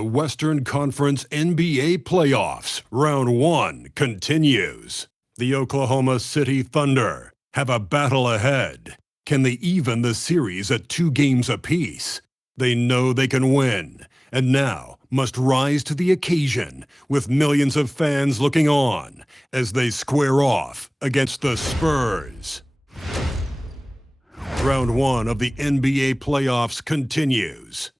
The Western Conference NBA playoffs, round 1 continues. The Oklahoma City Thunder have a battle ahead. Can they even the series at 2 games apiece? They know they can win, and now must rise to the occasion with millions of fans looking on as they square off against the Spurs. Round 1 of the NBA playoffs continues.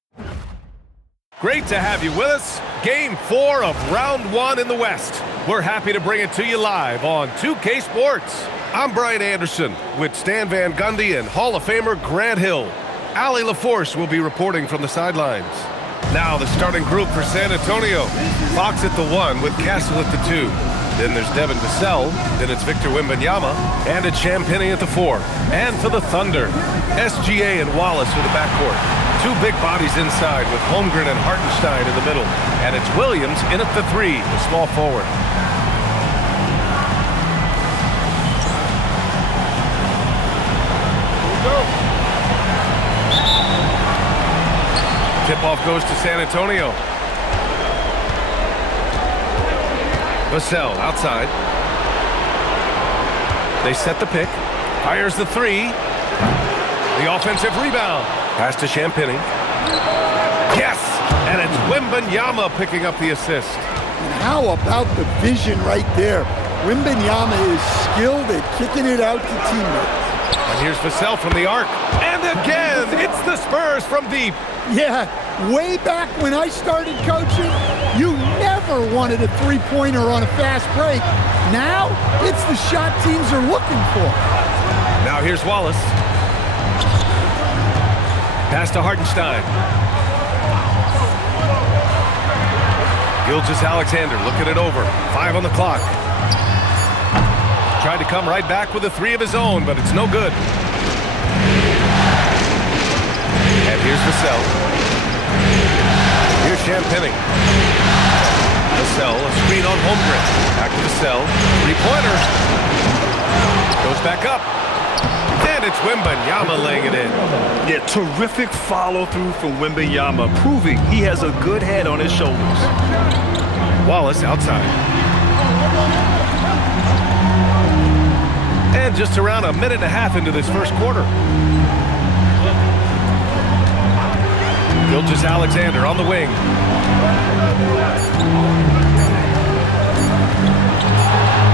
Great to have you with us. Game 4 of round 1 in the West. We're happy to bring it to you live on 2K Sports. I'm Brian Anderson with Stan Van Gundy and Hall of Famer Grant Hill. Allie LaForce will be reporting from the sidelines. Now the starting group for San Antonio. Fox at the 1 with Castle at the 2. Then there's Devin Vassell. Then it's Victor Wembanyama. And it's Champagnie at the 4. And for the Thunder, SGA and Wallace for the backcourt. 2 big bodies inside with Holmgren and Hartenstein in the middle. And it's Williams in at the 3, the small forward. Tip-off goes to San Antonio. Vassell outside. They set the pick. Fires the 3. The offensive rebound. Pass to Champagnie. Yes! And it's Wembanyama picking up the assist. And how about the vision right there? Wembanyama is skilled at kicking it out to teammates. And here's Vassell from the arc. And again, it's the Spurs from deep. Yeah, way back when I started coaching, you never wanted a three-pointer on a fast break. Now, it's the shot teams are looking for. Now here's Wallace. Pass to Hartenstein. Gilgeous-Alexander looking it over. 5 on the clock. Tried to come right back with a 3 of his own, but it's no good. And here's Vassell. Here's Champagnie. Vassell, a screen on Holmgren. Back to Vassell. 3-pointer. Goes back up. And it's Wembanyama laying it in. Yeah, terrific follow-through from Wembanyama, proving he has a good head on his shoulders. Wallace outside. And just around a minute and a half into this first quarter. Gilgeous-Alexander on the wing.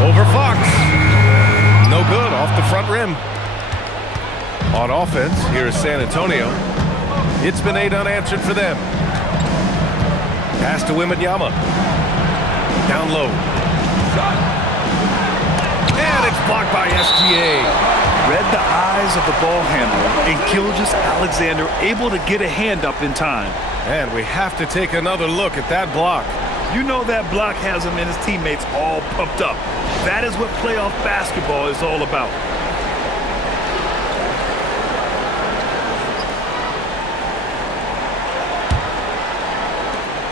Over Fox. No good, off the front rim. On offense, here is San Antonio. It's been 8 unanswered for them. Pass to Wembanyama. Down low. And it's blocked by SGA. Read the eyes of the ball handler, and Gilgeous-Alexander able to get a hand up in time. And we have to take another look at that block. You know that block has him and his teammates all pumped up. That is what playoff basketball is all about.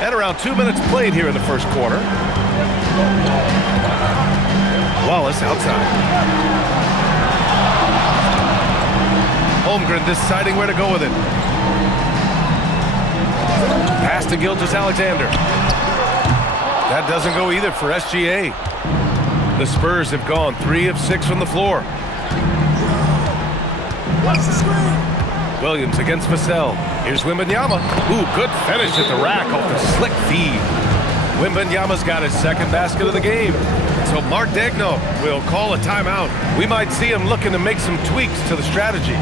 And around 2 minutes played here in the first quarter. Wallace outside. Holmgren deciding where to go with it. Pass to Gilgeous-Alexander. That doesn't go either for SGA. The Spurs have gone 3 of 6 from the floor. What's the screen? Williams against Vassell. Here's Wembanyama. Ooh, good finish at the rack off the slick feed. Wembanyama's got his 2nd basket of the game. So Mark Daigneault will call a timeout. We might see him looking to make some tweaks to the strategy.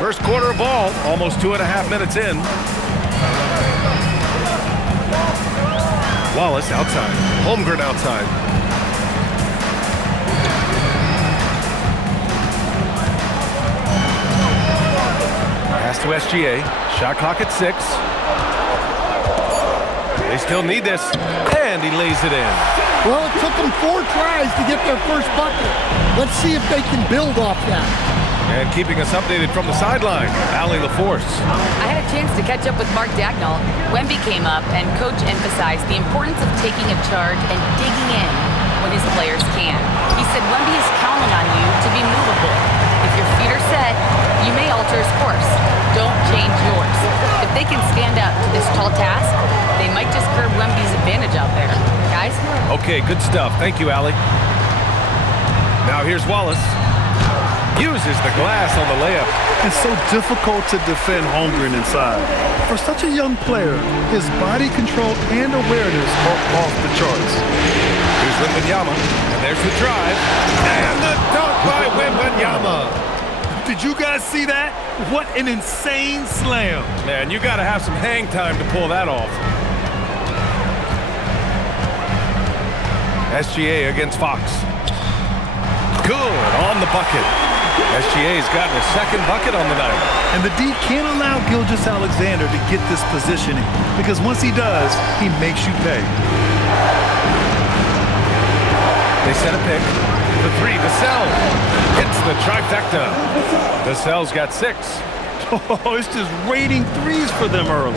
First quarter of ball, almost 2.5 minutes in. Wallace outside. Holmgren outside. Pass to SGA. Shot clock at 6. They still need this, and he lays it in. Well, it took them 4 tries to get their first bucket. Let's see if they can build off that. And keeping us updated from the sideline, Allie LaForce. I had a chance to catch up with Mark Dagnall. Wemby came up, and Coach emphasized the importance of taking a charge and digging in when his players can. He said Wemby is counting on you to be movable. If your feet are set, you may alter his course. Don't change yours. If they can stand up to this tall task, they might just curb Wemby's advantage out there. Guys? Okay, good stuff. Thank you, Allie. Now here's Wallace. Uses the glass on the layup. It's so difficult to defend Holmgren inside. For such a young player, his body control and awareness are off the charts. Here's Wembanyama, and there's the drive. And the dunk by Wembanyama. Did you guys see that? What an insane slam. Man, you got to have some hang time to pull that off. SGA against Fox. Good on the bucket. SGA's gotten a second bucket on the night. And the D can't allow Gilgeous-Alexander to get this positioning, because once he does, he makes you pay. They set a pick. The 3, Vassell. Hits the trifecta. Vassell's got 6. Oh, it's just raining threes for them early.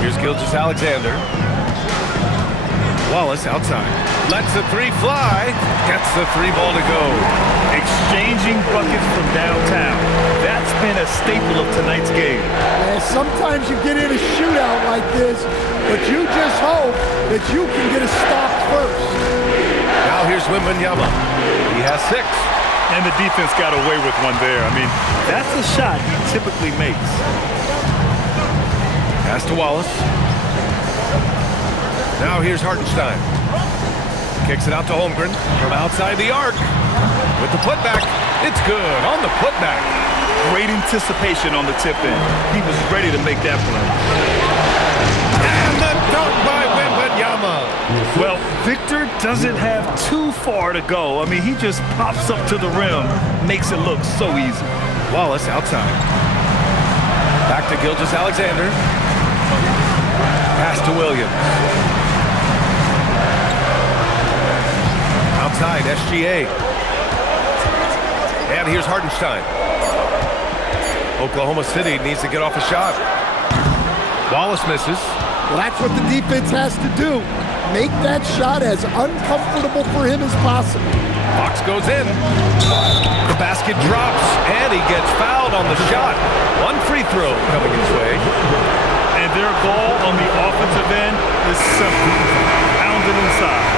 Here's Gilgeous-Alexander. Wallace outside. Lets the 3 fly. Gets the 3 ball to go. Exchanging buckets from downtown. That's been a staple of tonight's game. And sometimes you get in a shootout like this, but you just hope that you can get a stop first. Now here's Wembanyama. He has 6. And the defense got away with one there. I mean, that's a shot he typically makes. Pass to Wallace. Now here's Hartenstein. Kicks it out to Holmgren from outside the arc. With the putback, it's good on the putback. Great anticipation on the tip-in. He was ready to make that play. And the dunk by Wembanyama. Well, Victor doesn't have too far to go. I mean, he just pops up to the rim, makes it look so easy. Wallace outside. Back to Gilgeous-Alexander. Pass to Williams. Outside, SGA. And here's Hartenstein. Oklahoma City needs to get off a shot. Wallace misses. Well, that's what the defense has to do. Make that shot as uncomfortable for him as possible. Fox goes in. The basket drops, and he gets fouled on the shot. 1 free throw coming his way. And their goal on the offensive end is simple. Pound it inside.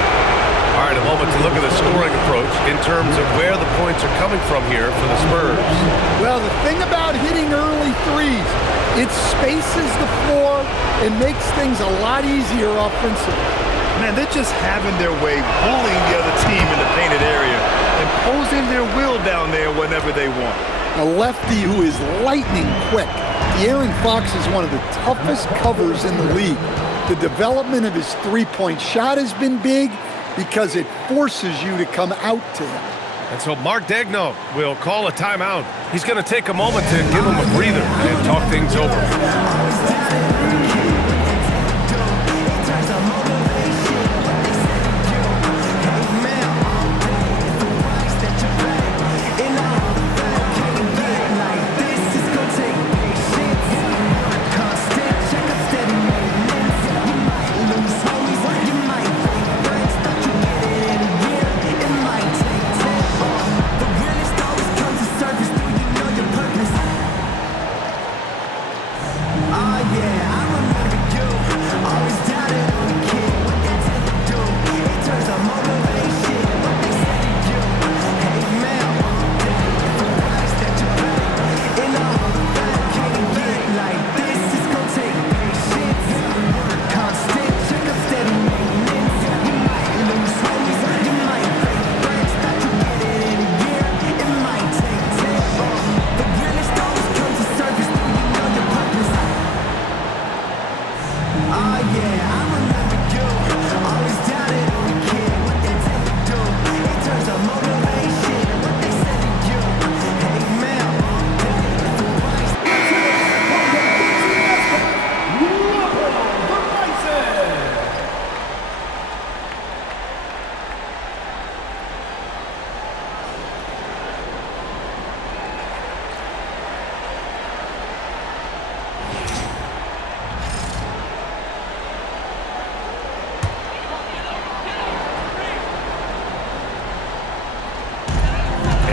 All right, a moment to look at the scoring approach in terms of where the points are coming from here for the Spurs. Well, the thing about hitting early threes, it spaces the floor and makes things a lot easier offensively. Man, they're just having their way, bullying the other team in the painted area, imposing their will down there whenever they want. A lefty who is lightning quick. De'Aaron Fox is one of the toughest covers in the league. The development of his three-point shot has been big because it forces you to come out to him. And so Mark Dagnall will call a timeout. He's going to take a moment to give him a breather and talk things over. Yeah.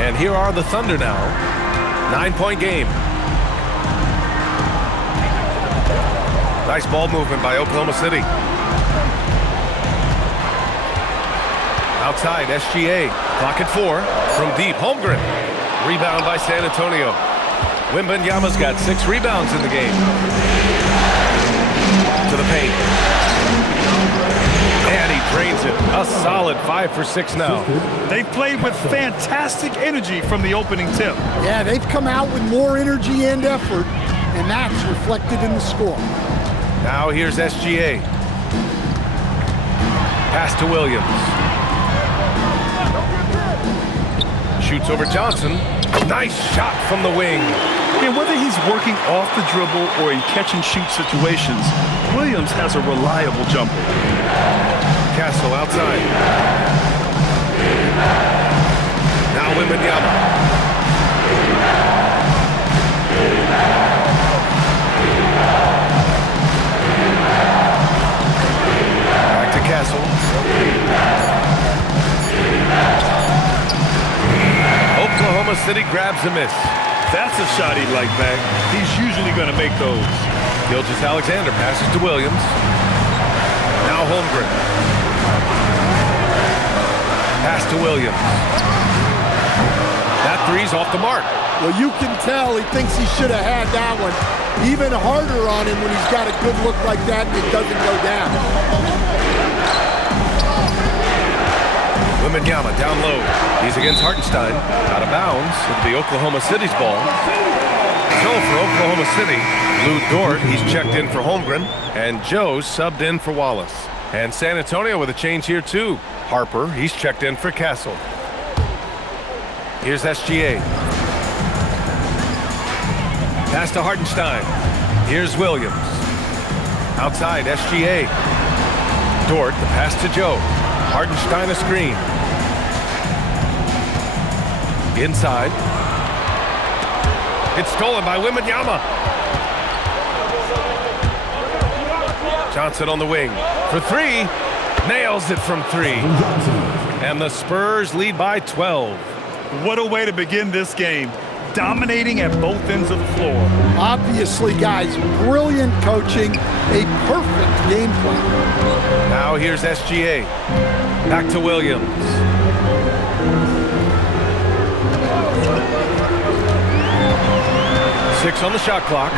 And here are the Thunder now. 9-point game. Nice ball movement by Oklahoma City. Outside, SGA. Clock at 4. From deep, Holmgren. Rebound by San Antonio. Wembanyama's got 6 rebounds in the game. To the paint. And he drains it. A solid 5 for 6 now. They've played with fantastic energy from the opening tip. Yeah, they've come out with more energy and effort, and that's reflected in the score. Now here's SGA. Pass to Williams. Shoots over Johnson. Nice shot from the wing. And whether he's working off the dribble or in catch-and-shoot situations, Williams has a reliable jumper. Castle outside. Now Wembanyama. Back to Castle. Oklahoma City grabs a miss. That's a shot he'd like back. He's usually going to make those. Gilgeous-Alexander passes to Williams. Now Holmgren. Pass to Williams. That three's off the mark. Well, you can tell he thinks he should have had that one. Even harder on him when he's got a good look like that and it doesn't go down. Wembanyama down low. He's against Hartenstein. Out of bounds. It'll be Oklahoma City's ball. So for Oklahoma City, Lou Dort, he's checked in for Holmgren. And Joe subbed in for Wallace. And San Antonio with a change here too. Harper, he's checked in for Castle. Here's SGA. Pass to Hartenstein. Here's Williams. Outside, SGA. Dort, the pass to Joe. Hartenstein a screen. Inside. It's stolen by Wembanyama. Johnson on the wing. For 3. Nails it from 3. And the Spurs lead by 12. What a way to begin this game. Dominating at both ends of the floor. Obviously, guys, brilliant coaching, a perfect game plan. Now here's SGA. Back to Williams. Six on the shot clock.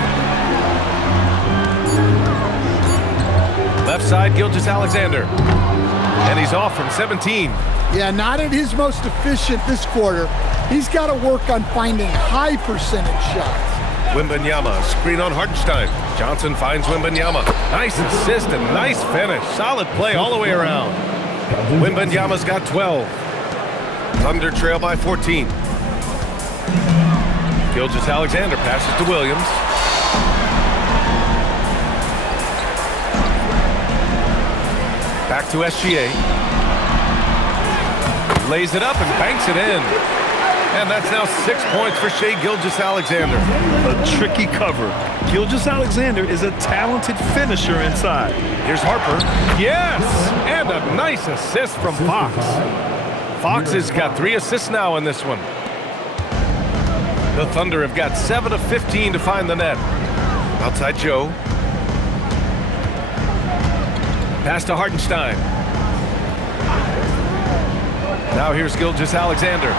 Left side, Gilgeous-Alexander. And he's off from 17. Yeah, not at his most efficient this quarter. He's got to work on finding high percentage shots. Wembanyama, screen on Hartenstein. Johnson finds Wembanyama. Nice assist and nice finish. Solid play all the way around. Wembanyama's got 12. Thunder trail by 14. Gilgeous-Alexander passes to Williams. Back to SGA. Lays it up and banks it in. And that's now 6 points for Shai Gilgeous-Alexander. A tricky cover. Gilgeous-Alexander is a talented finisher inside. Here's Harper. Yes! And a nice assist from Fox. Fox has got 3 assists now in this one. The Thunder have got 7 of 15 to find the net. Outside Joe. Pass to Hartenstein. Now here's Gilgeous-Alexander.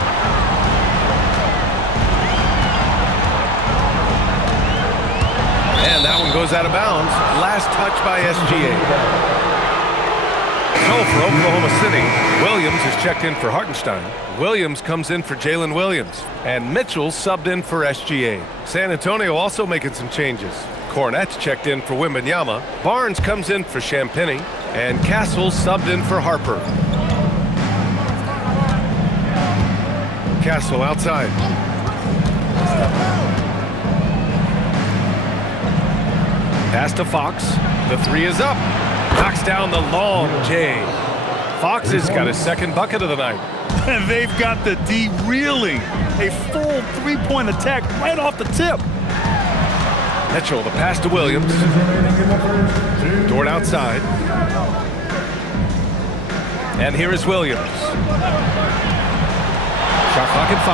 And that one goes out of bounds. Last touch by SGA. So for Oklahoma City, Williams is checked in for Hartenstein. Williams comes in for Jalen Williams. And Mitchell subbed in for SGA. San Antonio also making some changes. Cornette's checked in for Wembanyama. Barnes comes in for Champagny. And Castle subbed in for Harper. Castle outside. Pass to Fox. The 3 is up. Knocks down the long J. Fox has got his second bucket of the night. And they've got the D reeling. A full 3-point attack right off the tip. Mitchell, the pass to Williams. Dort outside. And here is Williams. Shot Clock at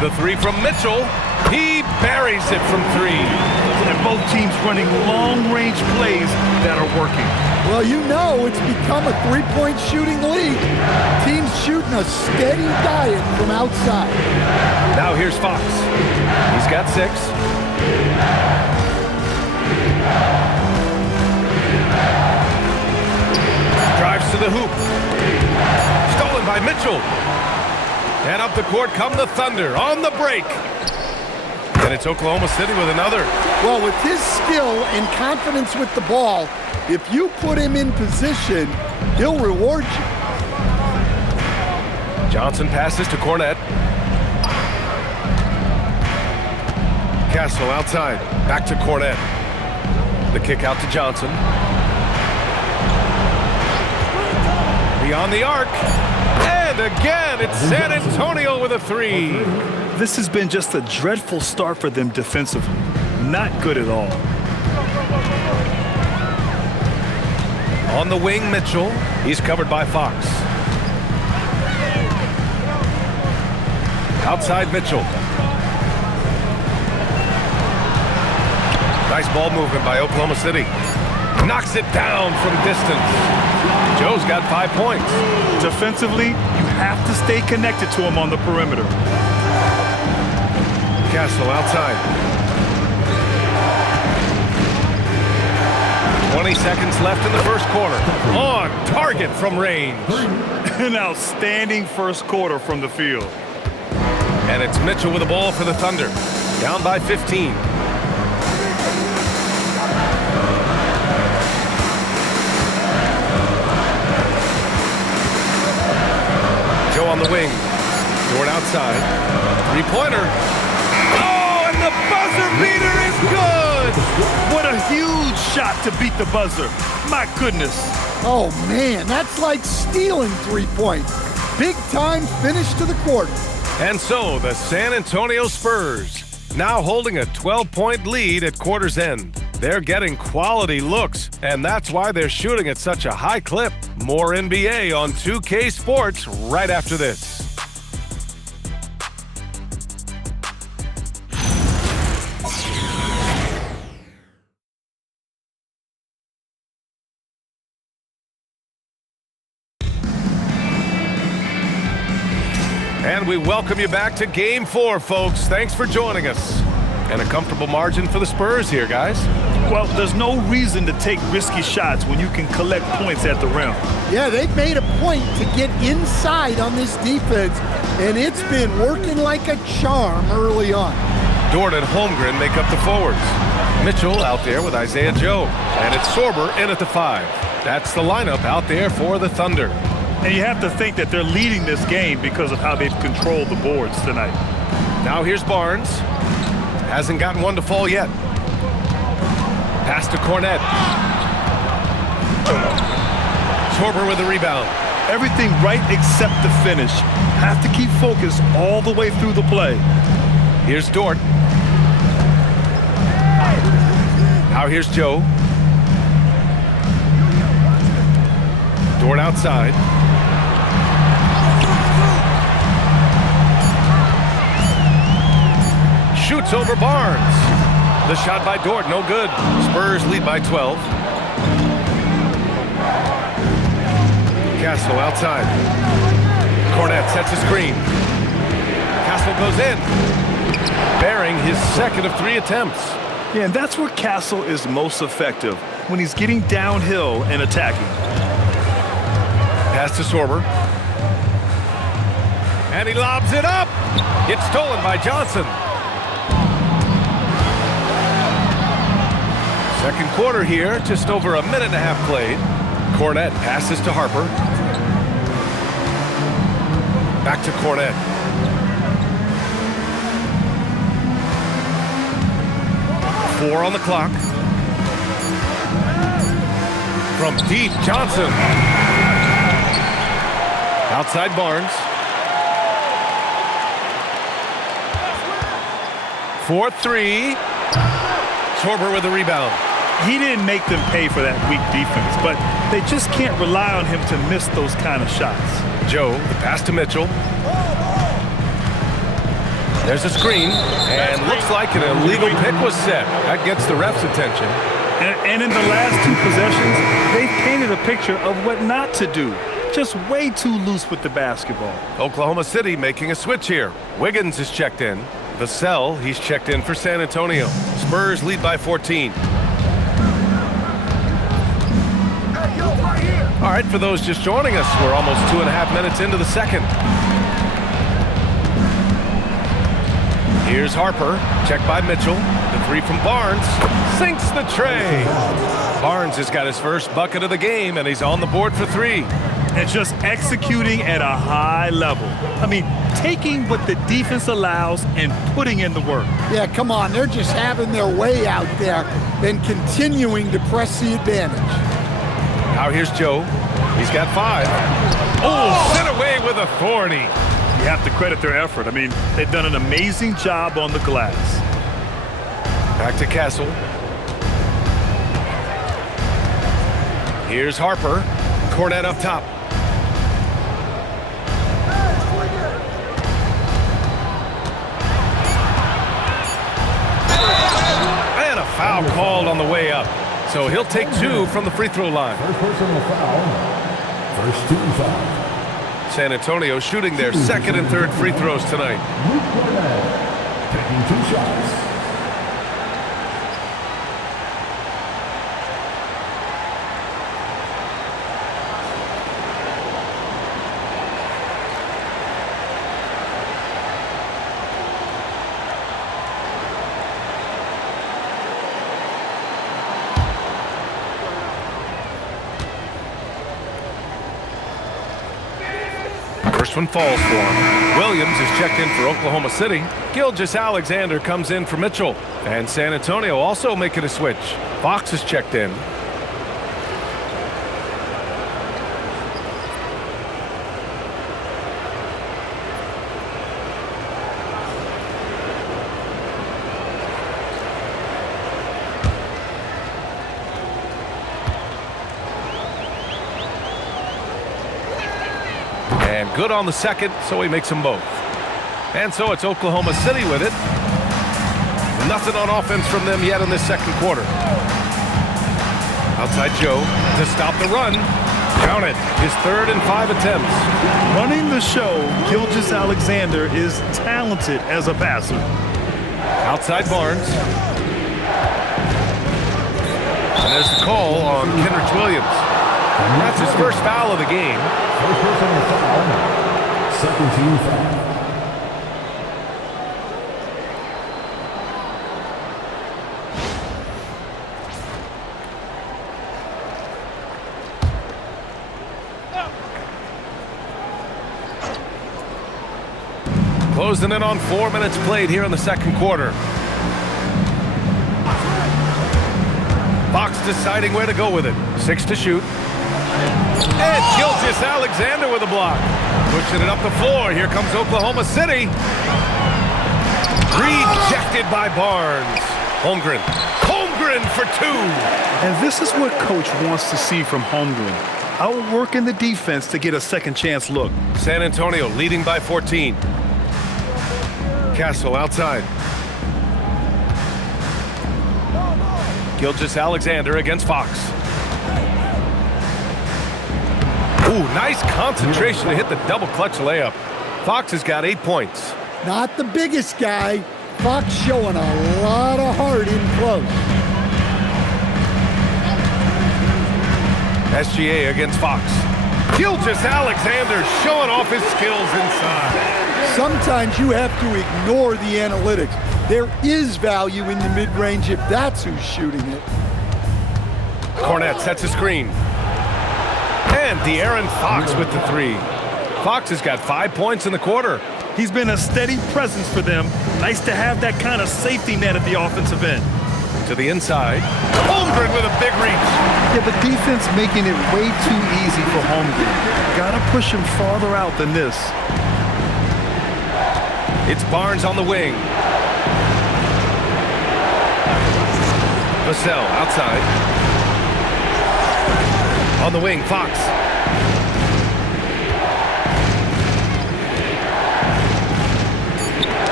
5. The three from Mitchell. He buries it from 3. And both teams running long-range plays that are working. Well, you know it's become a three-point shooting league. Teams shooting a steady diet from outside. Now here's Fox. He's got 6. Drives to the hoop. Stolen by Mitchell. And up the court come the Thunder on the break. And it's Oklahoma City with another. Well, with his skill and confidence with the ball, if you put him in position, he'll reward you. Johnson passes to Cornette. Castle outside. Back to Cornette. The kick out to Johnson. Beyond the arc. And again, it's San Antonio with a 3. This has been just a dreadful start for them defensively. Not good at all. On the wing, Mitchell. He's covered by Fox. Outside Mitchell. Nice ball movement by Oklahoma City. Knocks it down from distance. Joe's got 5 points. Defensively, you have to stay connected to him on the perimeter. Castle outside. 20 seconds left in the first quarter. On target from range. An outstanding first quarter from the field. And it's Mitchell with the ball for the Thunder. Down by 15. Joe on the wing. Dort outside. 3-pointer. Oh, and the buzzer beater is good! What a huge shot to beat the buzzer. My goodness. Oh, man, that's like stealing 3 points. Big time finish to the quarter. And so the San Antonio Spurs now holding a 12-point lead at quarter's end. They're getting quality looks, and that's why they're shooting at such a high clip. More NBA on 2K Sports right after this. And we welcome you back to Game 4, folks. Thanks for joining us. And a comfortable margin for the Spurs here, guys. Well, there's no reason to take risky shots when you can collect points at the rim. Yeah, they've made a point to get inside on this defense, and it's been working like a charm early on. Dort and Holmgren make up the forwards. Mitchell out there with Isaiah Joe. And it's Sorber in at the 5. That's the lineup out there for the Thunder. And you have to think that they're leading this game because of how they've controlled the boards tonight. Now here's Barnes. Hasn't gotten one to fall yet. Pass to Cornette. Sorber with the rebound. Everything right except the finish. Have to keep focused all the way through the play. Here's Dort. Now here's Joe. Dort outside. Shoots over Barnes. The shot by Dort, no good. Spurs lead by 12. Castle outside. Cornette sets a screen. Castle goes in. Bearing his second of 3 attempts. Yeah, and that's where Castle is most effective, when he's getting downhill and attacking. Pass to Sorber. And he lobs it up. It's stolen by Johnson. Second quarter here, just over a minute and a half played. Cornette passes to Harper. Back to Cornette. Four on the clock. From deep, Johnson. Outside Barnes. 4-3. Sorber with the rebound. he didn't make them pay for that weak defense, but they just can't rely on him to miss those kind of shots. Joe, the pass to Mitchell. There's a screen, and looks like an illegal pick was set. That gets the ref's attention. And in the last 2 possessions, they've painted a picture of what not to do. Just way too loose with the basketball. Oklahoma City making a switch here. Wiggins is checked in. Vassell, he's checked in for San Antonio. Spurs lead by 14. All right, for those just joining us, we're almost 2.5 minutes into the second. Here's Harper, checked by Mitchell. The 3 from Barnes, sinks the tray. Barnes has got his first bucket of the game, and he's on the board for 3. And just executing at a high level. I mean, taking what the defense allows and putting in the work. Yeah, come on. They're just having their way out there and continuing to press the advantage. Now here's Joe. He's got 5. Oh, sent away with authority. You have to credit their effort. I mean, they've done an amazing job on the glass. Back to Castle. Here's Harper. Cornet up top. And a foul called on the way up. So he'll take 2 from the free throw line. First personal foul. First team foul. San Antonio shooting their second and third free throws tonight. Luke Cornet taking 2 shots. First one falls for him. Williams is checked in for Oklahoma City. Gilgeous-Alexander comes in for Mitchell. And San Antonio also making a switch. Fox is checked in. And good on the second, so he makes them both. And so it's Oklahoma City with it. Nothing on offense from them yet in this second quarter. Outside Joe to stop the run. Count it. His 3rd and 5 attempts. Running the show, Gilgeous-Alexander is talented as a passer. Outside Barnes. And there's the call on Kenrich Williams. That's his first foul of the game. First personal foul. Second team foul. Closing in on 4 minutes played here in the second quarter. Fox deciding where to go with it. 6 to shoot. And Gilgeous-Alexander with a block. Pushing it up the floor. Here comes Oklahoma City. Rejected by Barnes. Holmgren for 2. And this is what Coach wants to see from Holmgren. Outworking the defense to get a second chance look. San Antonio leading by 14. Castle outside. Gilgeous-Alexander against Fox. Ooh, nice concentration to hit the double clutch layup. Fox has got 8 points. Not the biggest guy. Fox showing a lot of heart in close. SGA against Fox. Gilgeous-Alexander showing off his skills inside. Sometimes you have to ignore the analytics. There is value in the mid-range if that's who's shooting it. Cornet sets a screen. And De'Aaron Fox with the 3. Fox has got 5 points in the quarter. He's been a steady presence for them. Nice to have that kind of safety net at the offensive end. To the inside. Holmgren with a big reach. Yeah, the defense making it way too easy for Holmgren. Gotta push him farther out than this. It's Barnes on the wing. Vassell outside. On the wing, Fox.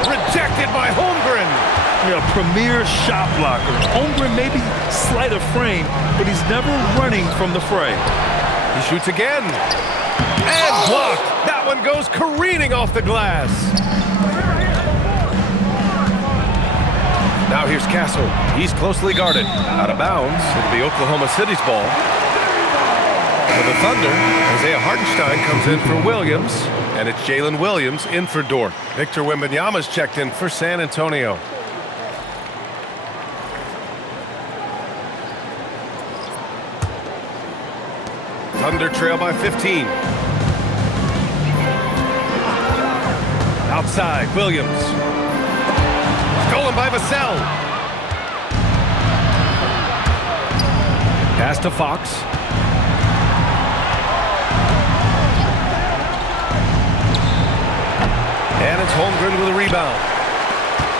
Rejected by Holmgren. Yeah, premier shot blocker. Holmgren may be slight of frame, but he's never running from the fray. He shoots again. And blocked. That one goes careening off the glass. Now here's Castle. He's closely guarded. Out of bounds. It'll be Oklahoma City's ball. For the Thunder, Isaiah Hartenstein comes in for Williams. And it's Jalen Williams in for Dort. Victor Wembanyama's checked in for San Antonio. Thunder trail by 15. Outside, Williams. Stolen by Vassell. Pass to Fox. And it's Holmgren with a rebound.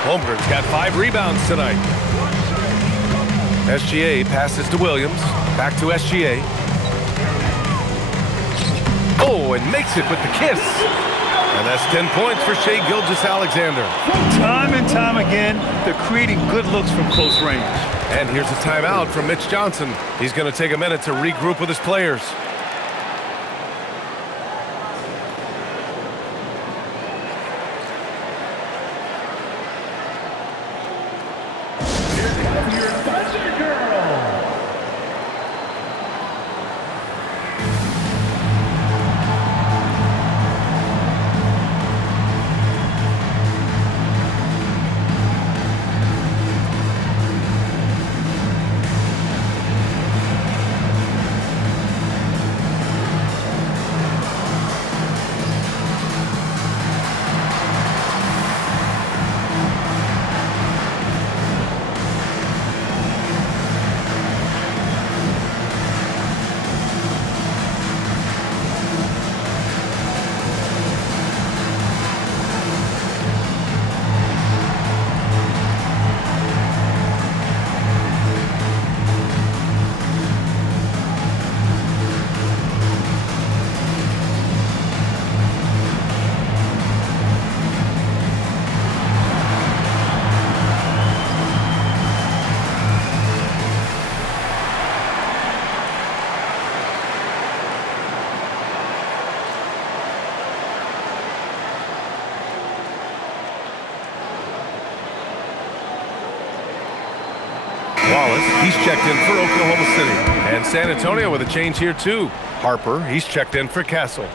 Holmgren's got 5 rebounds tonight. SGA passes to Williams. Back to SGA. Oh, and makes it with the kiss. And that's 10 points for Shai Gilgeous-Alexander. Time and time again, they're creating good looks from close range. And here's a timeout from Mitch Johnson. He's going to take a minute to regroup with his players. Wallace, he's checked in for Oklahoma City. And San Antonio with a change here too. Harper, he's checked in for Castle.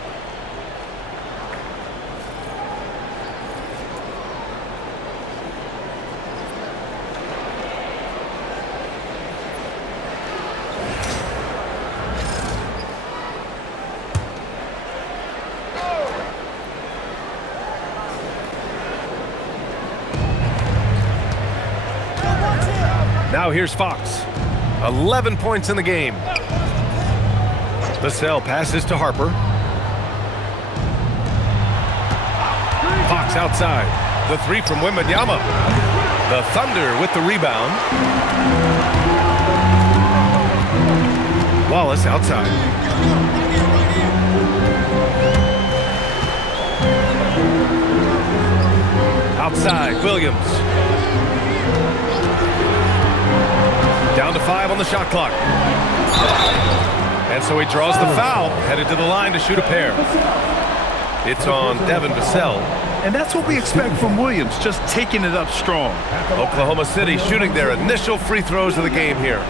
Now here's Fox. 11 points in the game. Vassell passes to Harper. Fox outside. The 3 from Wembanyama. The Thunder with the rebound. Wallace outside. Outside, Williams. Down to 5 on the shot clock. And so he draws the foul, headed to the line to shoot a pair. It's on Devin Vassell. And that's what we expect from Williams, just taking it up strong. Oklahoma City shooting their initial free throws of the game here.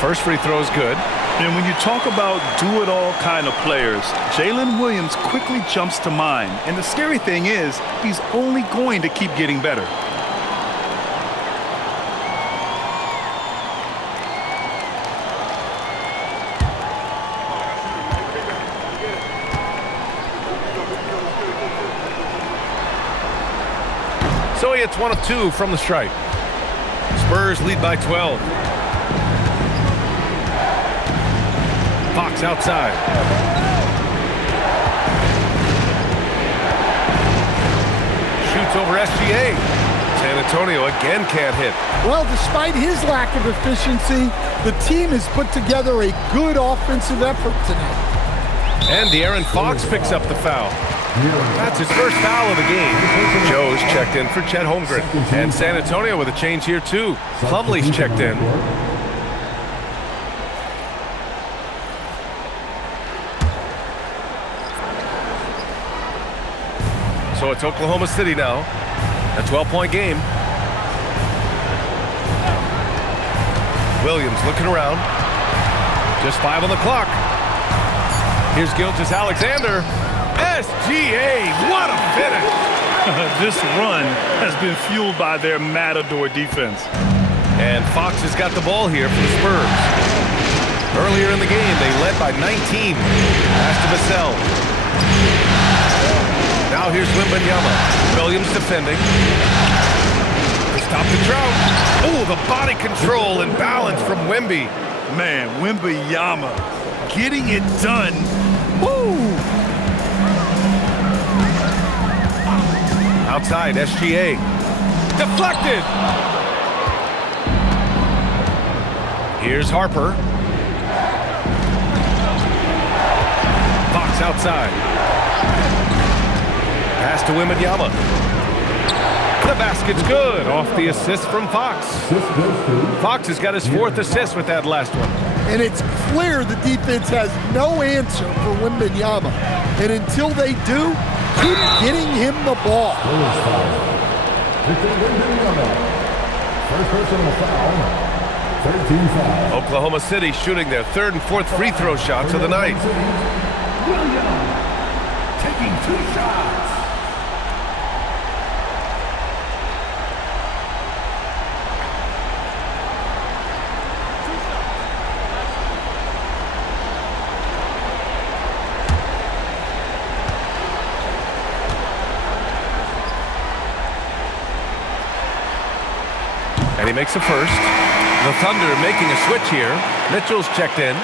First free throw is good. And when you talk about do-it-all kind of players, Jalen Williams quickly jumps to mind. And the scary thing is, he's only going to keep getting better. he hits 1 of 2 from the stripe. Spurs lead by 12. Fox outside. Shoots over SGA. San Antonio again can't hit. Well, despite his lack of efficiency, the team has put together a good offensive effort tonight. And De'Aaron Fox picks up the foul. That's his first foul of the game. Joe's checked in for Chet Holmgren. And San Antonio with a change here too. Plumlee's checked in. So it's Oklahoma City now. A 12-point game. Williams looking around. Just 5 on the clock. Here's Gilgeous-Alexander. SGA, what a finish! This run has been fueled by their Matador defense. And Fox has got the ball here for the Spurs. Earlier in the game, they led by 19. Pass to Vassell. Now here's Wembanyama. Williams defending. To stop the drought. Oh, the body control and balance from Wemby. Man, Wembanyama getting it done. Woo! Outside, SGA. Deflected! Here's Harper. Fox outside. Pass to Wembanyama. The basket's good. Off the assist from Fox. Fox has got his 4th assist with that last one. And it's clear the defense has no answer for Wembanyama. And until they do, keep getting him the ball. First personal foul. 13 foul. Oklahoma City shooting their 3rd and 4th free throw shots of the night. Williams taking 2 shots. And he makes a first. The Thunder making a switch here. Mitchell's checked in.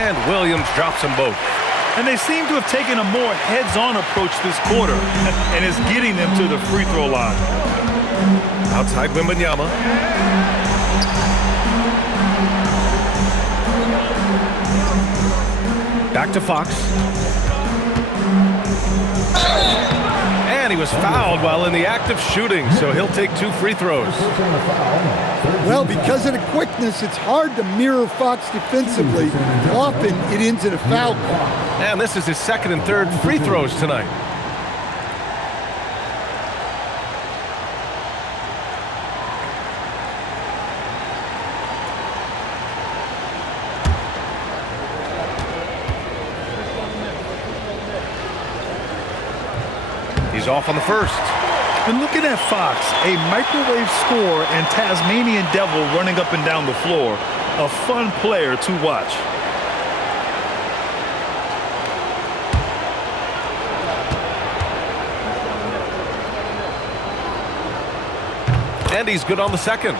And Williams drops them both. And they seem to have taken a more heads-on approach this quarter, and is getting them to the free throw line. Outside Wembanyama. Back to Fox. And he was fouled while in the act of shooting, so he'll take 2 free throws. Well, because of the quickness, it's hard to mirror Fox defensively. Often it ends in a foul call. And this is his 2nd and 3rd free throws tonight. He's off on the first. And looking at Fox, a microwave scorer and Tasmanian Devil running up and down the floor. A fun player to watch. And he's good on the second.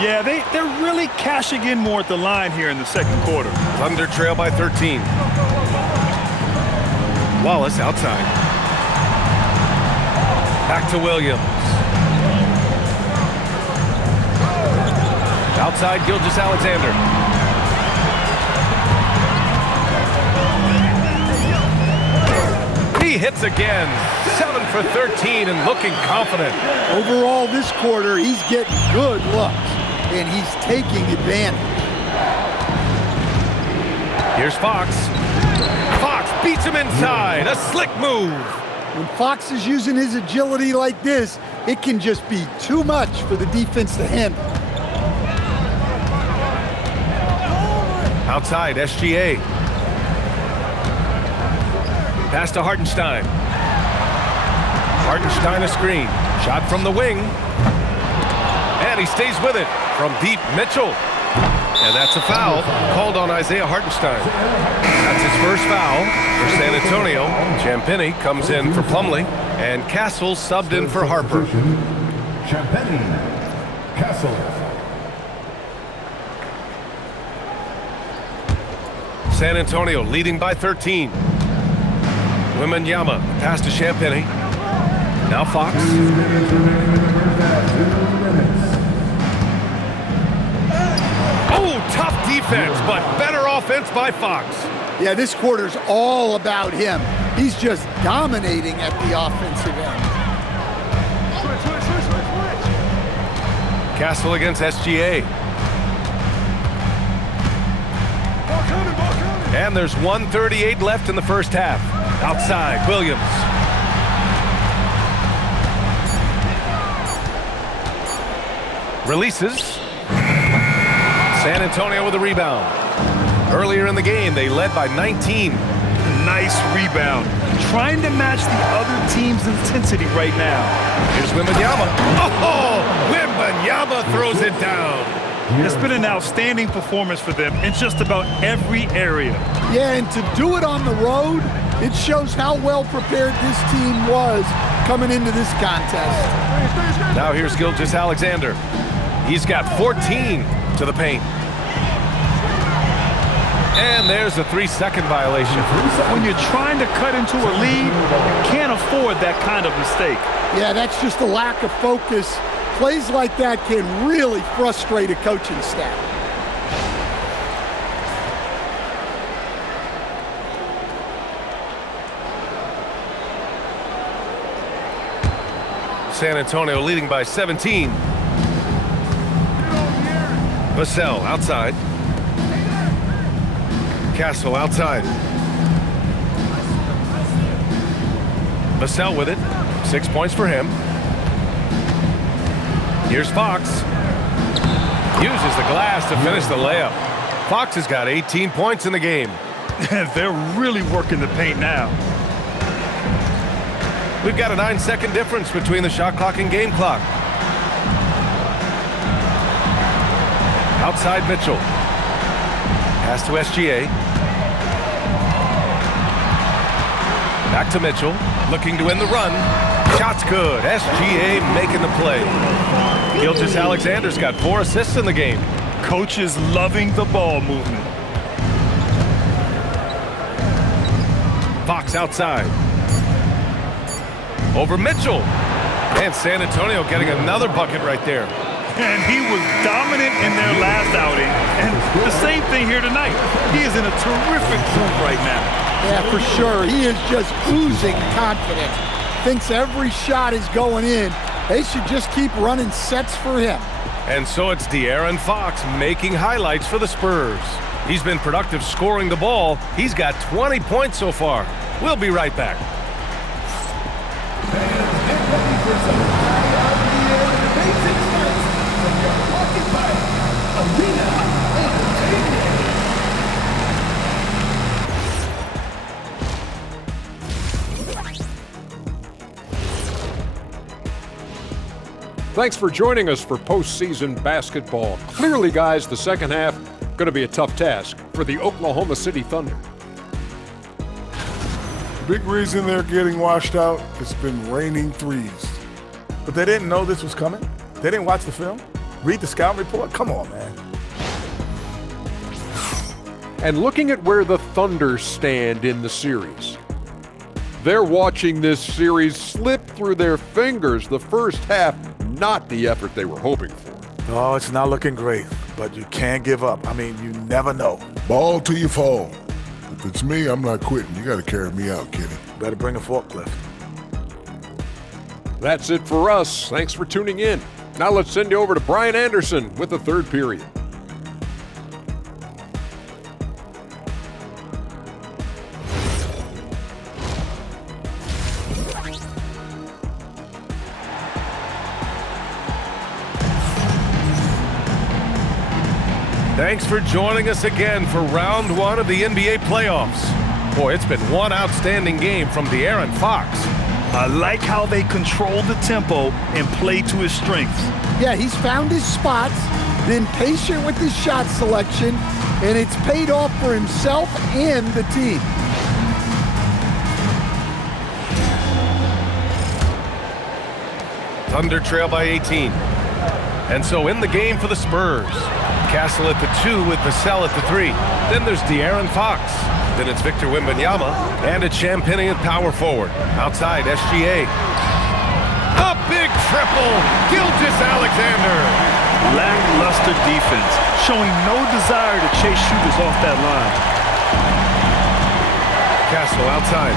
Yeah, they're really cashing in more at the line here in the 2nd quarter. Thunder trail by 13. Wallace outside. Back to Williams. Outside Gilgeous-Alexander. He hits again. 7 for 13 and looking confident. Overall this quarter, he's getting good looks, and he's taking advantage. Here's Fox. Fox beats him inside. A slick move. When Fox is using his agility like this, it can just be too much for the defense to handle. Outside, SGA. Pass to Hartenstein. Hartenstein a screen. Shot from the wing. And he stays with it. From deep, Mitchell. And that's a foul called on Isaiah Hartenstein. That's his first foul for San Antonio. Champagnie comes in for Plumlee, and Castle subbed in for Harper. Champagnie, Castle. San Antonio leading by 13. Wembanyama pass to Champagnie. Now Fox. Oh, tough defense, but better offense by Fox. Yeah, this quarter's all about him. He's just dominating at the offensive end. Castle against SGA. And there's 1:38 left in the first half. Outside, Williams. Releases. San Antonio with a rebound. Earlier in the game, they led by 19. Nice rebound. Trying to match the other team's intensity right now. Here's Wembanyama. Oh, Wembanyama throws it down. It's been an outstanding performance for them in just about every area. Yeah, and to do it on the road, it shows how well prepared this team was coming into this contest. Now here's Gilgeous-Alexander. He's got 14 to the paint. And there's a 3-second violation. When you're trying to cut into a lead, you can't afford that kind of mistake. Yeah, that's just a lack of focus. Plays like that can really frustrate a coaching staff. San Antonio leading by 17. Vassell outside. Castle outside. Vassell with it. 6 points for him. Here's Fox. Uses the glass to finish the layup. Fox has got 18 points in the game. They're really working the paint now. We've got a 9-second difference between the shot clock and game clock. Outside Mitchell. Pass to SGA. Back to Mitchell. Looking to end the run. Shot's good. SGA making the play. Gilgeous-Alexander's got 4 assists in the game. Coach is loving the ball movement. Fox outside. Over Mitchell. And San Antonio getting another bucket right there. And he was dominant in their last outing. And the same thing here tonight. He is in a terrific mood right now. Yeah, for sure. He is just oozing confidence. Thinks every shot is going in. They should just keep running sets for him. And so it's De'Aaron Fox making highlights for the Spurs. He's been productive scoring the ball. He's got 20 points so far. We'll be right back. Thanks for joining us for postseason basketball. Clearly, guys, the second half going to be a tough task for the Oklahoma City Thunder. Big reason they're getting washed out, it's been raining threes. But they didn't know this was coming? They didn't watch the film? Read the scout report? Come on, man. And looking at where the Thunder stand in the series, they're watching this series slip through their fingers. The first half, not the effort they were hoping for. Oh, it's not looking great, but you can't give up. I mean, you never know. Ball till you fall. If it's me, I'm not quitting. You got to carry me out, Kenny. Better bring a forklift. That's it for us. Thanks for tuning in. Now let's send you over to Brian Anderson with the third period. Thanks for joining us again for round one of the NBA playoffs. Boy, it's been one outstanding game from De'Aaron Fox. I like how they control the tempo and play to his strengths. Yeah, he's found his spots. been patient with his shot selection, and it's paid off for himself and the team. Thunder trail by 18. And so in the game for the Spurs. Castle at the 2 with Vassell at the 3. Then there's De'Aaron Fox. Then it's Victor Wembanyama. And it's Champagnie at power forward. Outside, SGA. A big triple. Gilgeous-Alexander. Lackluster defense, showing no desire to chase shooters off that line. Castle outside.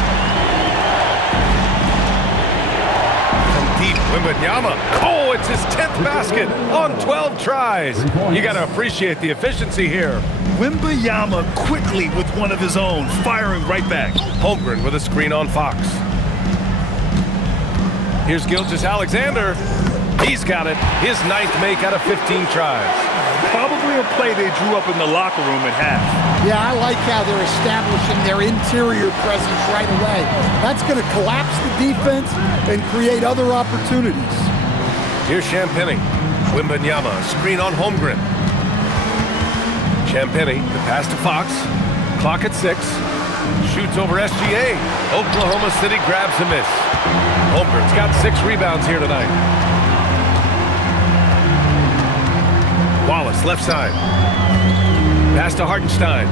From deep, Wembanyama. Oh, it's his 10th basket on 12 tries. You got to appreciate the efficiency here. Wembanyama quickly with one of his own, firing right back. Holmgren with a screen on Fox. Here's Gilgeous-Alexander. He's got it. His 9th make out of 15 tries. Probably a play they drew up in the locker room at half. Yeah, I like how they're establishing their interior presence right away. That's going to collapse the defense and create other opportunities. Here's Champagnie. Wembanyama, screen on Holmgren. Champagnie, the pass to Fox. Clock at 6. Shoots over SGA. Oklahoma City grabs a miss. Holmgren's got 6 rebounds here tonight. Wallace, left side. Pass to Hartenstein.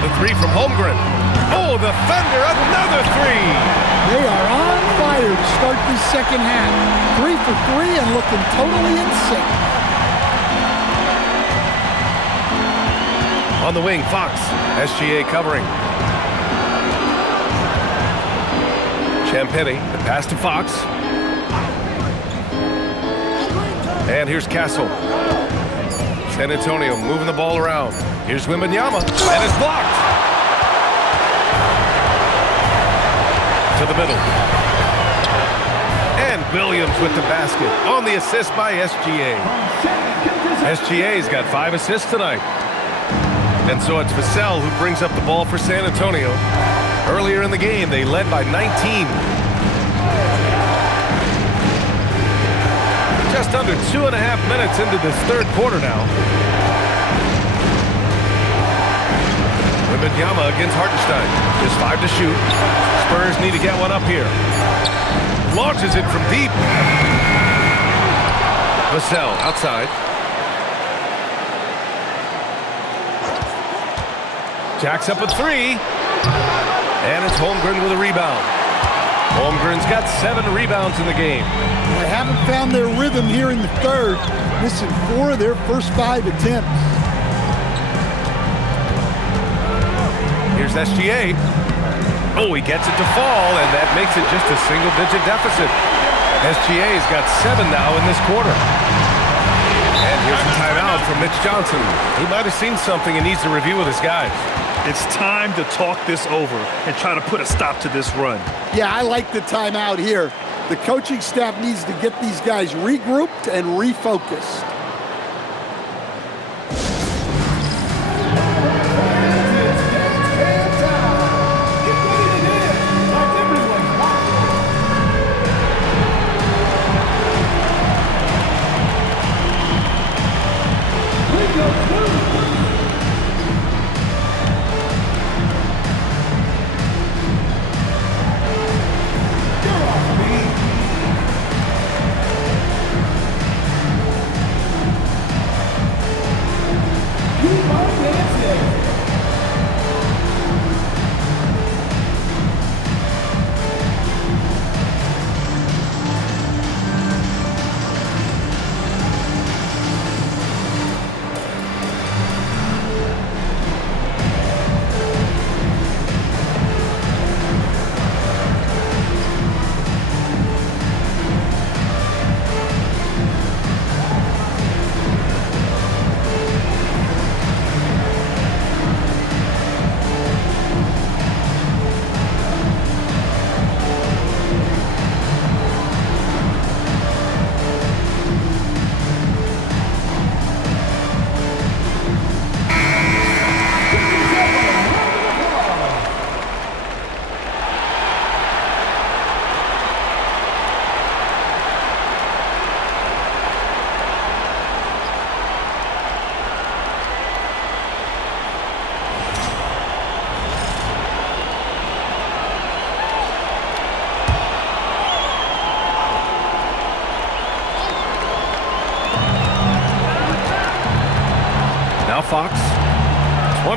The 3 from Holmgren. Oh, the Thunder, another 3. They are on fire to start this second half. 3 for 3 and looking totally in sync. On the wing, Fox. SGA covering. Champagnie, the pass to Fox. And here's Castle. San Antonio moving the ball around. Here's Wembanyama, and it's blocked. To the middle. And Williams with the basket on the assist by SGA. SGA's got 5 assists tonight. And so it's Vassell who brings up the ball for San Antonio. Earlier in the game, they led by 19. Just under 2.5 minutes into this third quarter now. Wembanyama against Hartenstein. Just 5 to shoot. Spurs need to get one up here. Launches it from deep. Vassell outside. Jacks up a 3. And it's Holmgren with a rebound. Holmgren's got 7 rebounds in the game. They haven't found their rhythm here in the third, missing 4 of their first 5 attempts. Here's SGA. Oh, he gets it to fall, and that makes it just a single-digit deficit. SGA's got 7 now in this quarter. And here's a timeout from Mitch Johnson. He might have seen something and needs to review with his guys. It's time to talk this over and try to put a stop to this run. Yeah, I like the timeout here. The coaching staff needs to get these guys regrouped and refocused.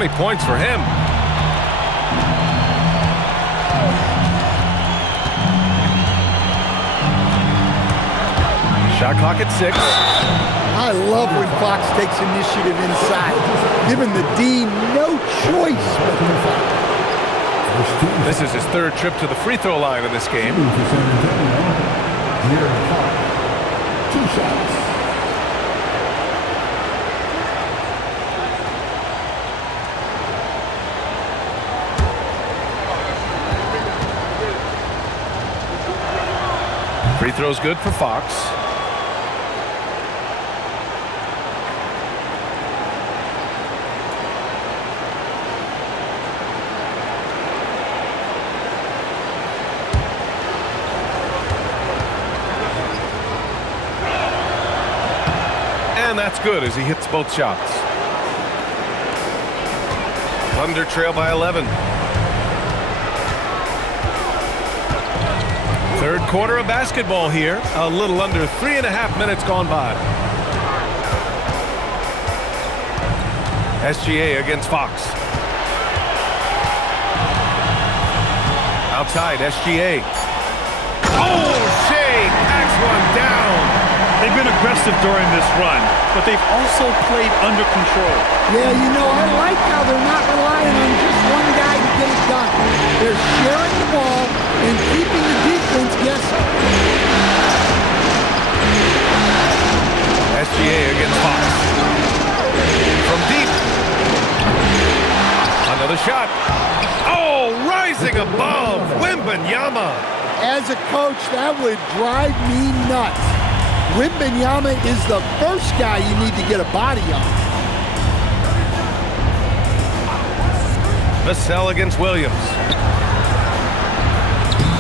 20 points for him. Shot clock at 6. I love when Fox takes initiative inside, giving the D no choice but to foul. This is his 3rd trip to the free throw line in this game. 2 shots. Free throw's good for Fox. And that's good as he hits both shots. Thunder trail by 11. 3rd quarter of basketball here. A little under 3.5 minutes gone by. SGA against Fox. Outside, SGA. Oh, Shea packs one down. They've been aggressive during this run, but they've also played under control. Yeah, you know, I like how they're not relying on just one guy to get it done. They're sharing the ball and keeping the defense guessing. SGA against Fox. From deep. Another shot. Oh, rising above. Wembanyama. As a coach, that would drive me nuts. Wembanyama is the first guy you need to get a body on. Vassell against Williams.